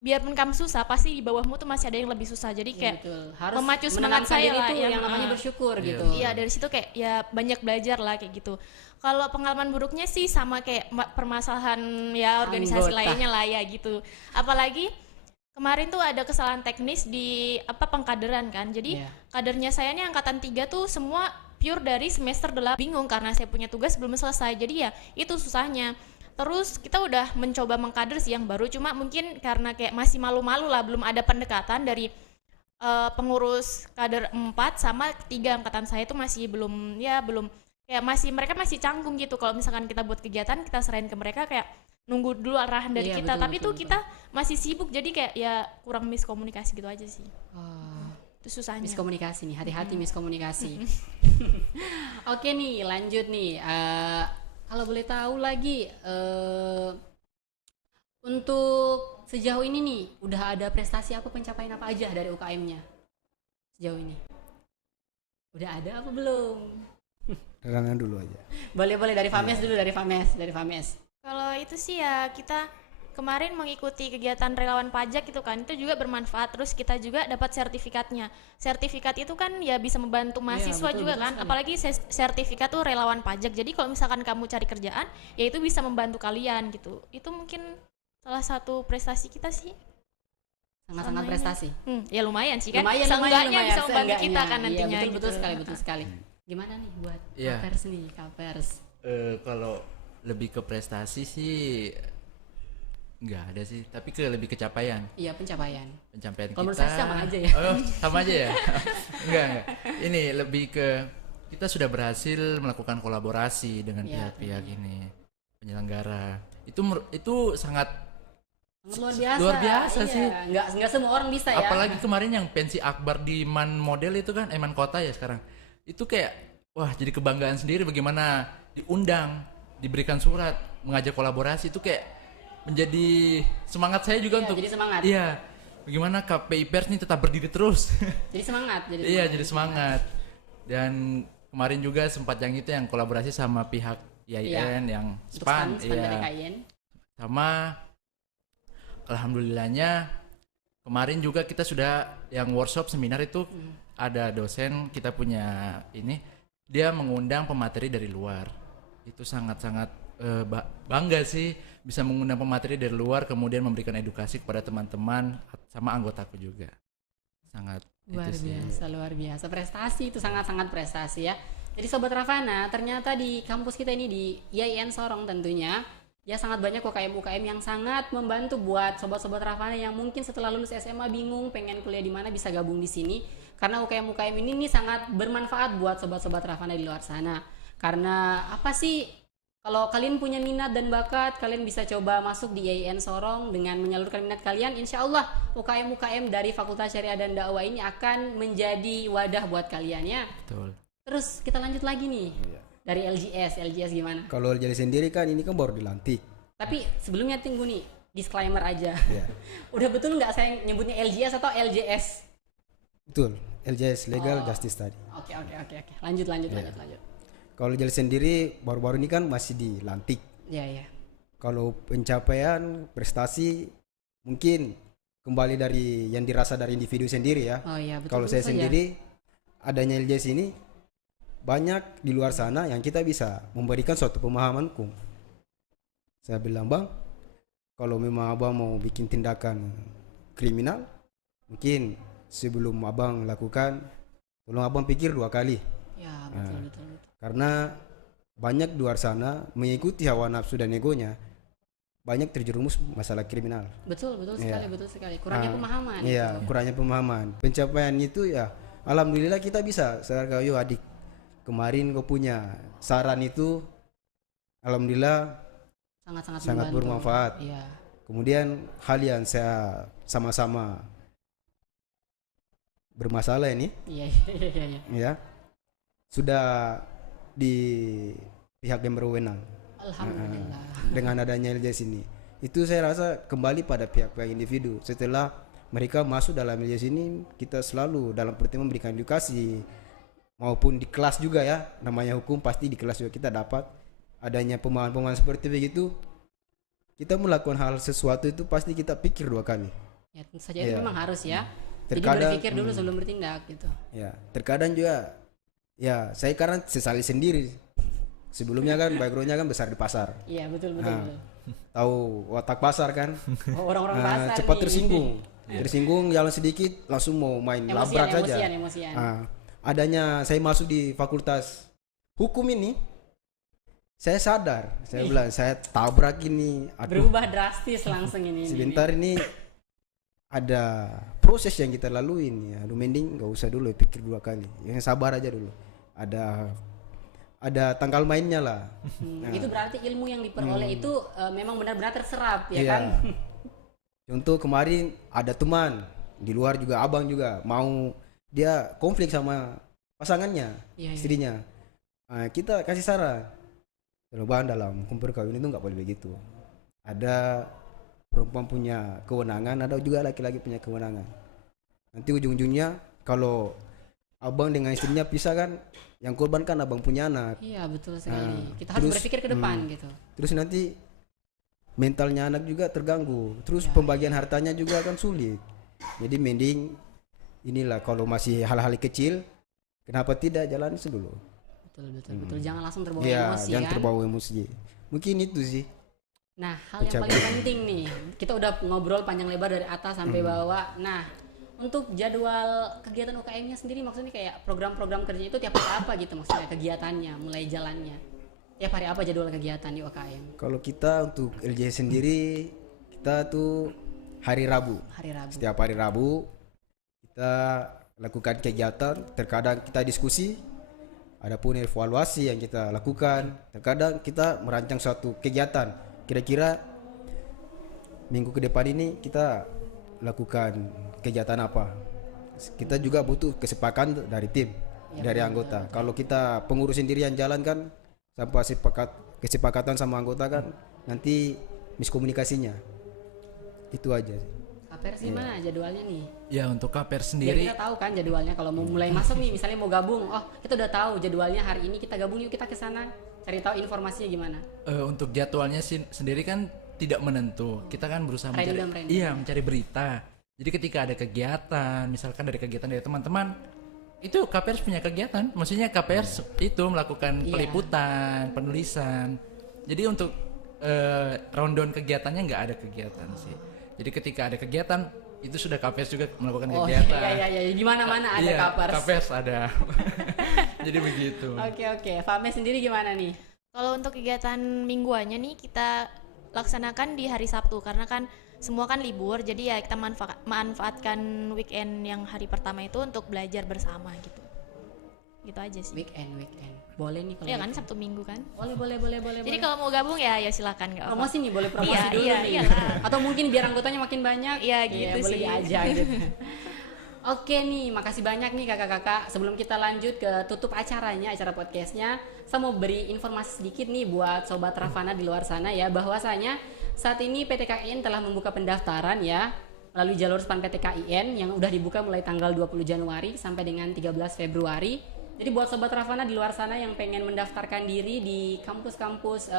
biarpun kamu susah, pasti di bawahmu tuh masih ada yang lebih susah. Jadi kayak harus memacu semangat saya lah, yang namanya bersyukur gitu. Iya, dari situ kayak ya banyak belajar lah kayak gitu. Kalau pengalaman buruknya sih sama kayak permasalahan ya organisasi lainnya lah ya gitu. Apalagi kemarin tuh ada kesalahan teknis di pengkaderan kan. Jadi kadernya saya nih angkatan 3 tuh semua pure dari semester 8. Bingung karena saya punya tugas belum selesai. Jadi ya itu susahnya. Terus kita udah mencoba mengkader sih yang baru, cuma mungkin karena kayak masih malu-malu lah, belum ada pendekatan dari pengurus kader 4 sama 3 angkatan saya itu masih belum kayak mereka masih canggung gitu kalau misalkan kita buat kegiatan kita serahin ke mereka kayak nunggu dulu arahan dari kita, tapi tuh kita masih sibuk jadi kayak ya kurang miskomunikasi gitu aja sih. Itu susahnya. Miskomunikasi nih, hati-hati miskomunikasi. Oke nih, lanjut nih. Kalau boleh tahu lagi, untuk sejauh ini nih, udah ada prestasi apa, pencapaian apa aja dari UKM-nya sejauh ini? Udah ada apa belum? Rana dulu aja. Boleh dari Fames dulu, dari Fames. Kalau itu sih ya kita kemarin mengikuti kegiatan relawan pajak itu kan, itu juga bermanfaat, terus kita juga dapat sertifikatnya. Sertifikat itu kan ya bisa membantu mahasiswa juga kan, apalagi sertifikat tuh relawan pajak. Jadi kalau misalkan kamu cari kerjaan, ya itu bisa membantu kalian gitu. Itu mungkin salah satu prestasi kita sih. Sangat-sangat prestasi. Ya lumayan sih kan. Lumayan, bisa membantu kita kan nantinya. Iya, betul sekali. Gimana nih buat Kapers? Kalau lebih ke prestasi sih nggak ada sih, tapi lebih ke capaian. Iya, pencapaian kita. Kalau menurut saya sama aja ya. Sama aja ya. Enggak. Ini lebih ke kita sudah berhasil melakukan kolaborasi dengan pihak-pihak ini penyelenggara. Itu sangat luar biasa sih. Nggak semua orang bisa ya. Apalagi kemarin yang pensi akbar di Man Model itu kan, Man Kota ya sekarang. Itu kayak wah jadi kebanggaan sendiri bagaimana diundang, diberikan surat, mengajak kolaborasi, itu kayak menjadi semangat saya juga untuk jadi semangat. Iya. Bagaimana KPI Pers ini tetap berdiri terus. Jadi semangat. Jadi semangat. Dan kemarin juga sempat yang kolaborasi sama pihak IAIN yang SPAN sama alhamdulillahnya kemarin juga kita sudah yang workshop seminar itu ada dosen kita punya ini, dia mengundang pemateri dari luar. Itu sangat-sangat bangga sih bisa mengundang pemateri dari luar kemudian memberikan edukasi kepada teman-teman sama anggotaku juga. Sangat luar biasa prestasi, itu sangat-sangat prestasi ya. Jadi Sobat Ravana, ternyata di kampus kita ini di IAIN Sorong tentunya ya sangat banyak UKM-UKM yang sangat membantu buat sobat-sobat Ravana yang mungkin setelah lulus SMA bingung pengen kuliah di mana, bisa gabung di sini karena UKM-UKM ini nih sangat bermanfaat buat sobat-sobat Ravana di luar sana. Karena apa sih, kalau kalian punya minat dan bakat, kalian bisa coba masuk di IAIN Sorong dengan menyalurkan minat kalian. Insya Allah UKM-UKM dari Fakultas Syariah dan Dakwah ini akan menjadi wadah buat kalian ya. Betul. Terus kita lanjut lagi nih dari LGS gimana? Kalau LGS sendiri kan ini kan baru dilantik. Tapi sebelumnya tunggu nih, disclaimer aja. Udah betul nggak saya nyebutnya LGS atau LJS? Betul, LJS Legal Justice Study. Oke. Lanjut. Kalau LGS sendiri baru-baru ini kan masih dilantik. Iya. Kalau pencapaian prestasi mungkin kembali dari yang dirasa dari individu sendiri ya. Betul. Kalau saya sendiri adanya LJS ini banyak di luar sana yang kita bisa memberikan suatu pemahaman hukum. Saya bilang, Bang, kalau memang Abang mau bikin tindakan kriminal, mungkin sebelum Abang lakukan, tolong Abang pikir 2 kali. Ya, betul. Karena banyak di luar sana mengikuti hawa nafsu dan egonya, banyak terjerumus masalah kriminal. Betul sekali. Kurangnya pemahaman. Iya, kurangnya pemahaman. Pencapaian itu ya, alhamdulillah kita bisa. Sekarang yo adik, kemarin kau punya saran itu, alhamdulillah sangat bermanfaat. Iya. Kemudian hal yang saya sama-sama bermasalah ini, ya sudah di pihak yang berwenang. Alhamdulillah. Dengan adanya LJS ini, itu saya rasa kembali pada pihak-pihak individu. Setelah mereka masuk dalam LJS ini, kita selalu dalam pertemuan memberikan edukasi, maupun di kelas juga ya, namanya hukum pasti di kelas juga kita dapat adanya pemahaman-pemahaman seperti begitu. Kita melakukan hal sesuatu itu pasti kita pikir 2 kali. Ya tentu saja itu memang harus ya. Terkadang, jadi berpikir dulu sebelum bertindak gitu. Ya, terkadang juga ya saya karena sesali sendiri. Sebelumnya kan backgroundnya kan besar di pasar. Iya betul. Tahu watak pasar kan? Orang-orang pasar cepat nih. Tersinggung jalan sedikit langsung mau main labrak saja. Emosian. Adanya saya masuk di fakultas hukum ini, saya sadar, saya bilang saya tabrak ini. Berubah drastis langsung ini. Sebentar ini ada proses yang kita lalui ini. Aduh mending nggak usah dulu pikir 2 kali. Yang sabar aja dulu. ada tanggal mainnya lah. Nah, itu berarti ilmu yang diperoleh itu memang benar-benar terserap ya kan. Contoh kemarin ada teman di luar juga, abang juga mau dia konflik sama pasangannya, istrinya. Nah, kita kasih saran, bang dalam hukum perkawinan itu nggak boleh begitu. Ada perempuan punya kewenangan, ada juga laki-laki punya kewenangan. Nanti ujung-ujungnya kalau abang dengan istrinya pisah kan, yang korban kan abang punya anak. Iya betul sekali. Kita harus berpikir ke depan gitu. Terus nanti mentalnya anak juga terganggu. Terus pembagian hartanya juga akan sulit. Jadi mending inilah kalau masih hal-hal kecil, kenapa tidak jalan dulu. Betul. Jangan langsung terbawa emosi jangan kan. terbawa emosi. Mungkin itu sih. Nah, hal yang paling penting nih, kita udah ngobrol panjang lebar dari atas sampai bawah. Nah, untuk jadwal kegiatan UKM-nya sendiri maksudnya kayak program-program kerja itu tiap hari apa gitu maksudnya kegiatannya, mulai jalannya. Tiap hari apa jadwal kegiatan di UKM? Kalau kita untuk LJ sendiri, kita tuh hari Rabu. Setiap hari Rabu kita lakukan kegiatan, terkadang kita diskusi, adapun evaluasi yang kita lakukan, terkadang kita merancang suatu kegiatan. Kira-kira minggu ke depan ini kita lakukan kegiatan apa. Kita juga butuh kesepakatan dari tim, dari anggota. Kalau kita pengurus sendiri yang jalan kan, tanpa kesepakatan sama anggota kan nanti miskomunikasinya. Itu aja. KPRS gimana jadwalnya nih? Ya untuk KPRS sendiri kita tahu kan jadwalnya kalau mau mulai masuk nih, misalnya mau gabung, kita udah tahu jadwalnya hari ini kita gabung yuk kita ke sana. Cari tahu informasinya gimana? Untuk jadwalnya sendiri kan tidak menentu. Kita kan berusaha mencari berita. Jadi ketika ada kegiatan, misalkan dari kegiatan dari teman-teman, itu KPRS punya kegiatan. Maksudnya KPRS itu melakukan peliputan, penulisan. Jadi untuk rundown kegiatannya nggak ada kegiatan sih. Jadi ketika ada kegiatan, itu sudah KPRS juga melakukan kegiatan. Iya. Di mana-mana ada KPRS ada. Jadi begitu. Oke. Fame sendiri gimana nih? Kalau untuk kegiatan mingguannya nih kita laksanakan di hari Sabtu karena kan semua kan libur, jadi ya kita manfaatkan weekend yang hari pertama itu untuk belajar bersama gitu. Gitu aja sih. Weekend. Boleh nih kalau iya kan Sabtu Minggu kan? Boleh. Jadi kalau mau gabung ya silakan enggak apa. Promosi nih, boleh promosi dulu nih. Atau mungkin biar anggotanya makin banyak. Iya gitu boleh sih. diajak gitu. Oke nih, makasih banyak nih kakak-kakak. Sebelum kita lanjut ke tutup acara podcastnya, saya mau beri informasi sedikit nih buat Sobat Ravana di luar sana ya, bahwasanya saat ini PTKIN telah membuka pendaftaran ya melalui jalur SPAN PTKIN yang udah dibuka mulai tanggal 20 Januari sampai dengan 13 Februari. Jadi buat Sobat Ravana di luar sana yang pengen mendaftarkan diri di kampus-kampus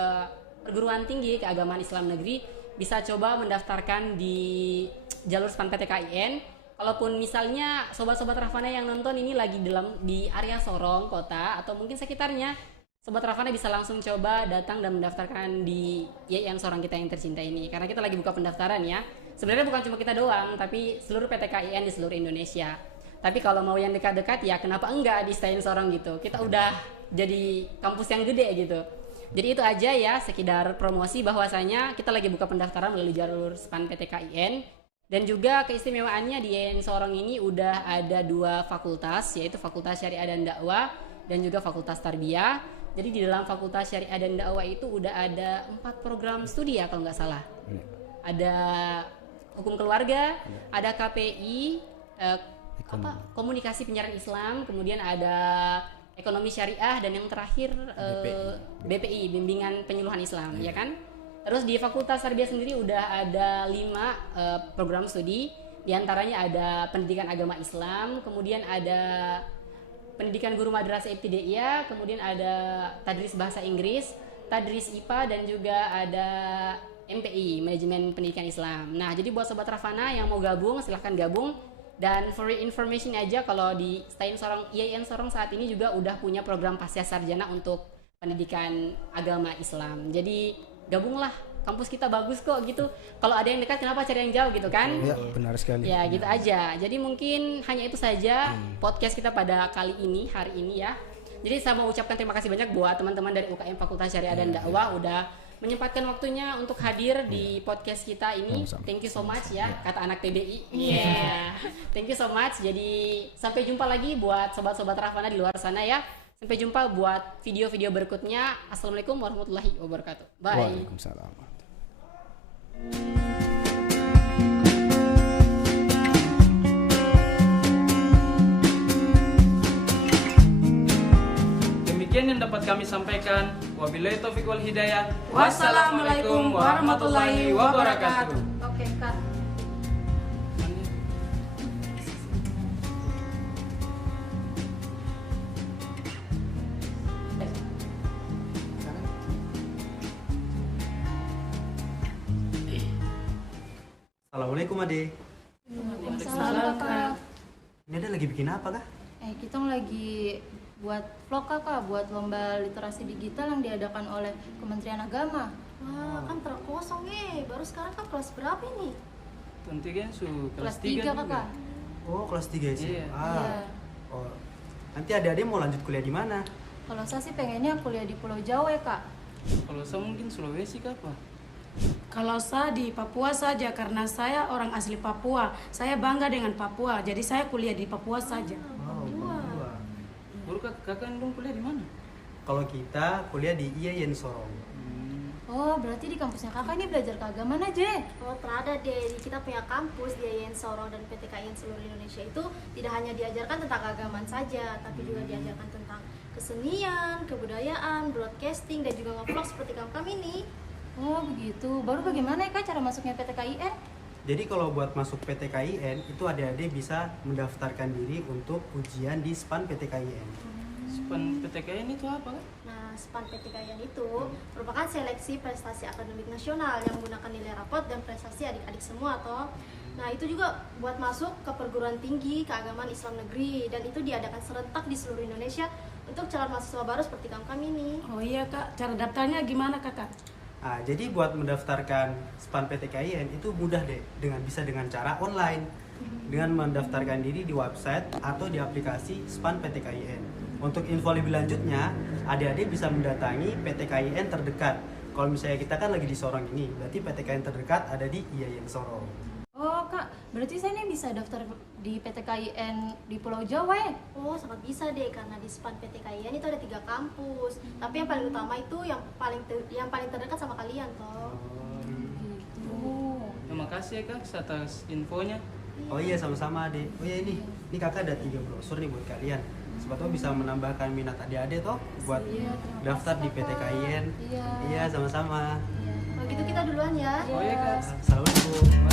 perguruan tinggi keagamaan Islam negeri, bisa coba mendaftarkan di jalur SPAN PTKIN. Kalaupun misalnya sobat-sobat Ravana yang nonton ini lagi di area Sorong kota atau mungkin sekitarnya, Sobat Ravana bisa langsung coba datang dan mendaftarkan di IAIN Sorong kita yang tercinta ini. Karena kita lagi buka pendaftaran ya. Sebenarnya bukan cuma kita doang, tapi seluruh PTKIN di seluruh Indonesia. Tapi kalau mau yang dekat-dekat ya kenapa enggak di IAIN Sorong gitu. Kita udah jadi kampus yang gede gitu. Jadi itu aja ya, sekedar promosi bahwasanya kita lagi buka pendaftaran melalui jalur SPAN PTKIN. Dan juga keistimewaannya di IAIN Sorong ini udah ada 2 fakultas, yaitu Fakultas Syariah dan Dakwah dan juga Fakultas Tarbiyah. Jadi di dalam Fakultas Syariah dan Dakwah itu udah ada 4 program studi ya kalau nggak salah. Ada Hukum Keluarga, ada KPI, Komunikasi Penyiaran Islam, kemudian ada Ekonomi Syariah, dan yang terakhir BPI, Bimbingan Penyuluhan Islam, ya kan? Terus di Fakultas Tarbiyah sendiri udah ada 5 program studi. Di antaranya ada Pendidikan Agama Islam, kemudian ada Pendidikan Guru Madrasah Ibtidaiyah, kemudian ada Tadris Bahasa Inggris, Tadris IPA, dan juga ada MPI, Manajemen Pendidikan Islam. Nah, jadi buat Sobat Ravana yang mau gabung, silahkan gabung. Dan for information aja, kalau di IAIN Sorong saat ini juga udah punya program pasca sarjana untuk pendidikan agama Islam. Jadi gabunglah, kampus kita bagus kok gitu. Kalau ada yang dekat kenapa cari yang jauh gitu kan? Ya, benar sekali. Ya gitu aja. Jadi mungkin hanya itu saja podcast kita pada hari ini ya. Jadi saya mau ucapkan terima kasih banyak buat teman-teman dari UKM Fakultas Syariah dan Dakwah udah menyempatkan waktunya untuk hadir di podcast kita ini. Thank you so much ya, kata anak TBI. Thank you so much. Jadi sampai jumpa lagi buat sobat-sobat Ravana di luar sana ya. Sampai jumpa buat video-video berikutnya. Assalamualaikum warahmatullahi wabarakatuh. Bye. Waalaikumsalam. Demikian yang dapat kami sampaikan. Wabillahi taufiq wal hidayah. Wassalamualaikum warahmatullahi wabarakatuh. Oke, Kak. Assalamualaikum Ade. Salam, Kak. Ini Ade lagi bikin apa kah? Kita lagi buat vlog Kakak, buat lomba literasi digital yang diadakan oleh Kementerian Agama. Wah, kan terkosong baru sekarang kan kelas berapa ini? Tentu kan Kelas 3 Kakak. Oh, kelas 3 sih. Iya. Oh. Nanti adik-adik mau lanjut kuliah di mana? Kalau saya sih pengennya kuliah di Pulau Jawa ya, Kak. Kalau saya mungkin Sulawesi kah, Pak? Kalau saya di Papua saja karena saya orang asli Papua. Saya bangga dengan Papua, jadi saya kuliah di Papua saja. Oh, Papua. Baru kakak dong kuliah di mana? Kalau kita kuliah di IAIN Sorong. Oh, berarti di kampusnya Kakak ini belajar keagamaan aja. Oh, terada deh. Kita punya kampus di IAIN Sorong dan PTKIN seluruh Indonesia itu tidak hanya diajarkan tentang keagamaan saja, tapi juga diajarkan tentang kesenian, kebudayaan, broadcasting, dan juga nge-vlog seperti kami ini. Oh, begitu. Baru bagaimana ya, Kak, cara masuknya PTKIN? Jadi kalau buat masuk PTKIN itu adik-adik bisa mendaftarkan diri untuk ujian di SPAN PTKIN. SPAN PTKIN itu apa kan? Nah, SPAN PTKIN itu merupakan seleksi prestasi akademik nasional yang menggunakan nilai rapot dan prestasi adik-adik semua toh. Nah, itu juga buat masuk ke perguruan tinggi keagamaan Islam negeri, dan itu diadakan serentak di seluruh Indonesia untuk calon mahasiswa baru seperti kami ini. Oh iya, Kak. Cara daftarnya gimana, Kakak? Nah, jadi buat mendaftarkan SPAN PTKIN itu mudah deh, bisa dengan cara online, dengan mendaftarkan diri di website atau di aplikasi SPAN PTKIN. Untuk info lebih lanjutnya, adik-adik bisa mendatangi PTKIN terdekat. Kalau misalnya kita kan lagi di Sorong ini, berarti PTKIN terdekat ada di IAIN Sorong. Oh, Kak, berarti saya ini bisa daftar di PTKIN di Pulau Jawa ya? Oh, sangat bisa deh, karena di SPAN PTKIN itu ada 3 kampus. Tapi yang paling utama itu yang paling terdekat sama kalian toh. Terima kasih ya Kak atas infonya. Oh iya, sama-sama adik. Oh iya, ini kakak ada 3 brosur nih buat kalian. Siapa tahu bisa menambahkan minat adik-adik toh buat daftar di PTKIN. Iya, sama-sama. Kalau gitu kita duluan ya. Oh iya Kak. Assalamualaikum.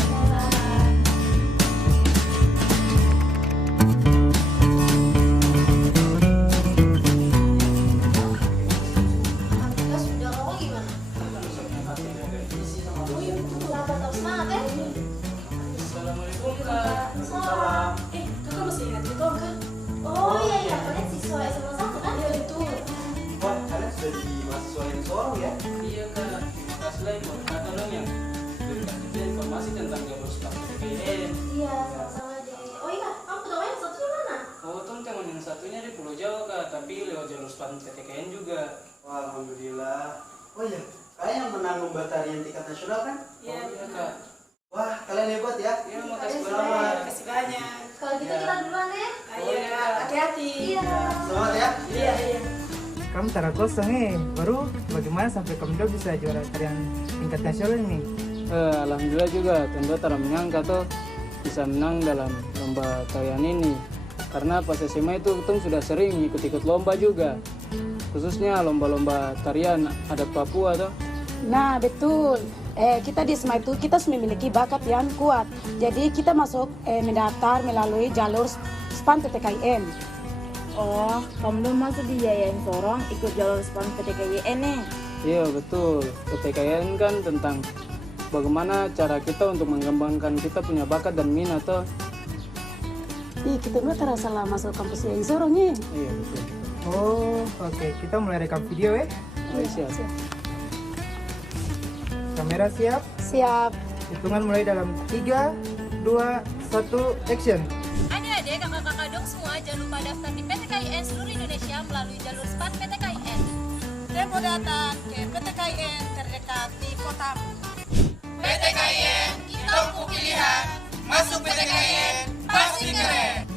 Satunya di Pulau Jawa Kak, tapi lewat jalur SPAN PTKIN juga. Wah, alhamdulillah. Oh iya, kalian yang menang lomba tarian tingkat nasional kan? Iya Kak. Wah, kalian hebat ya. Iya, makasih banyak. Makasih banyak. Kalau gitu kita duluan ya. Iya, hati-hati. Iya. Selamat ya. Iya. Kamu tara kosong baru bagaimana sampai kamu bisa juara tarian tingkat nasional ini? Alhamdulillah juga, tentu tak menyangka tuh bisa menang dalam lomba tarian ini. Karena pas SMA itu kita sudah sering ikut-ikut lomba juga, khususnya lomba-lomba tarian adat Papua tuh. Nah, betul. Kita di SMA itu kita memiliki bakat yang kuat. Jadi kita masuk mendaftar melalui jalur SPAN PTKIN. Oh, kamu dong masuk di IAIN Sorong ikut jalur SPAN PTKIN nih? Iya betul, PTKIN kan tentang bagaimana cara kita untuk mengembangkan kita punya bakat dan minat tuh. Kita nggak terasa lah masuk kampus IAIN Sorong ya. Iya betul. Oh, oke. Kita mulai rekam video ya. Oh, siap. Kamera siap? Siap. Hitungan mulai dalam 3, 2, 1, action. Adik-adik, kakak-kakak dong semua jangan lupa daftar di PTKIN seluruh Indonesia melalui jalur SPAN PTKIN. Demo datang ke PTKIN terdekat di kotamu. PTKIN, kita pilihan. Masuk PTKIN, pasti keren.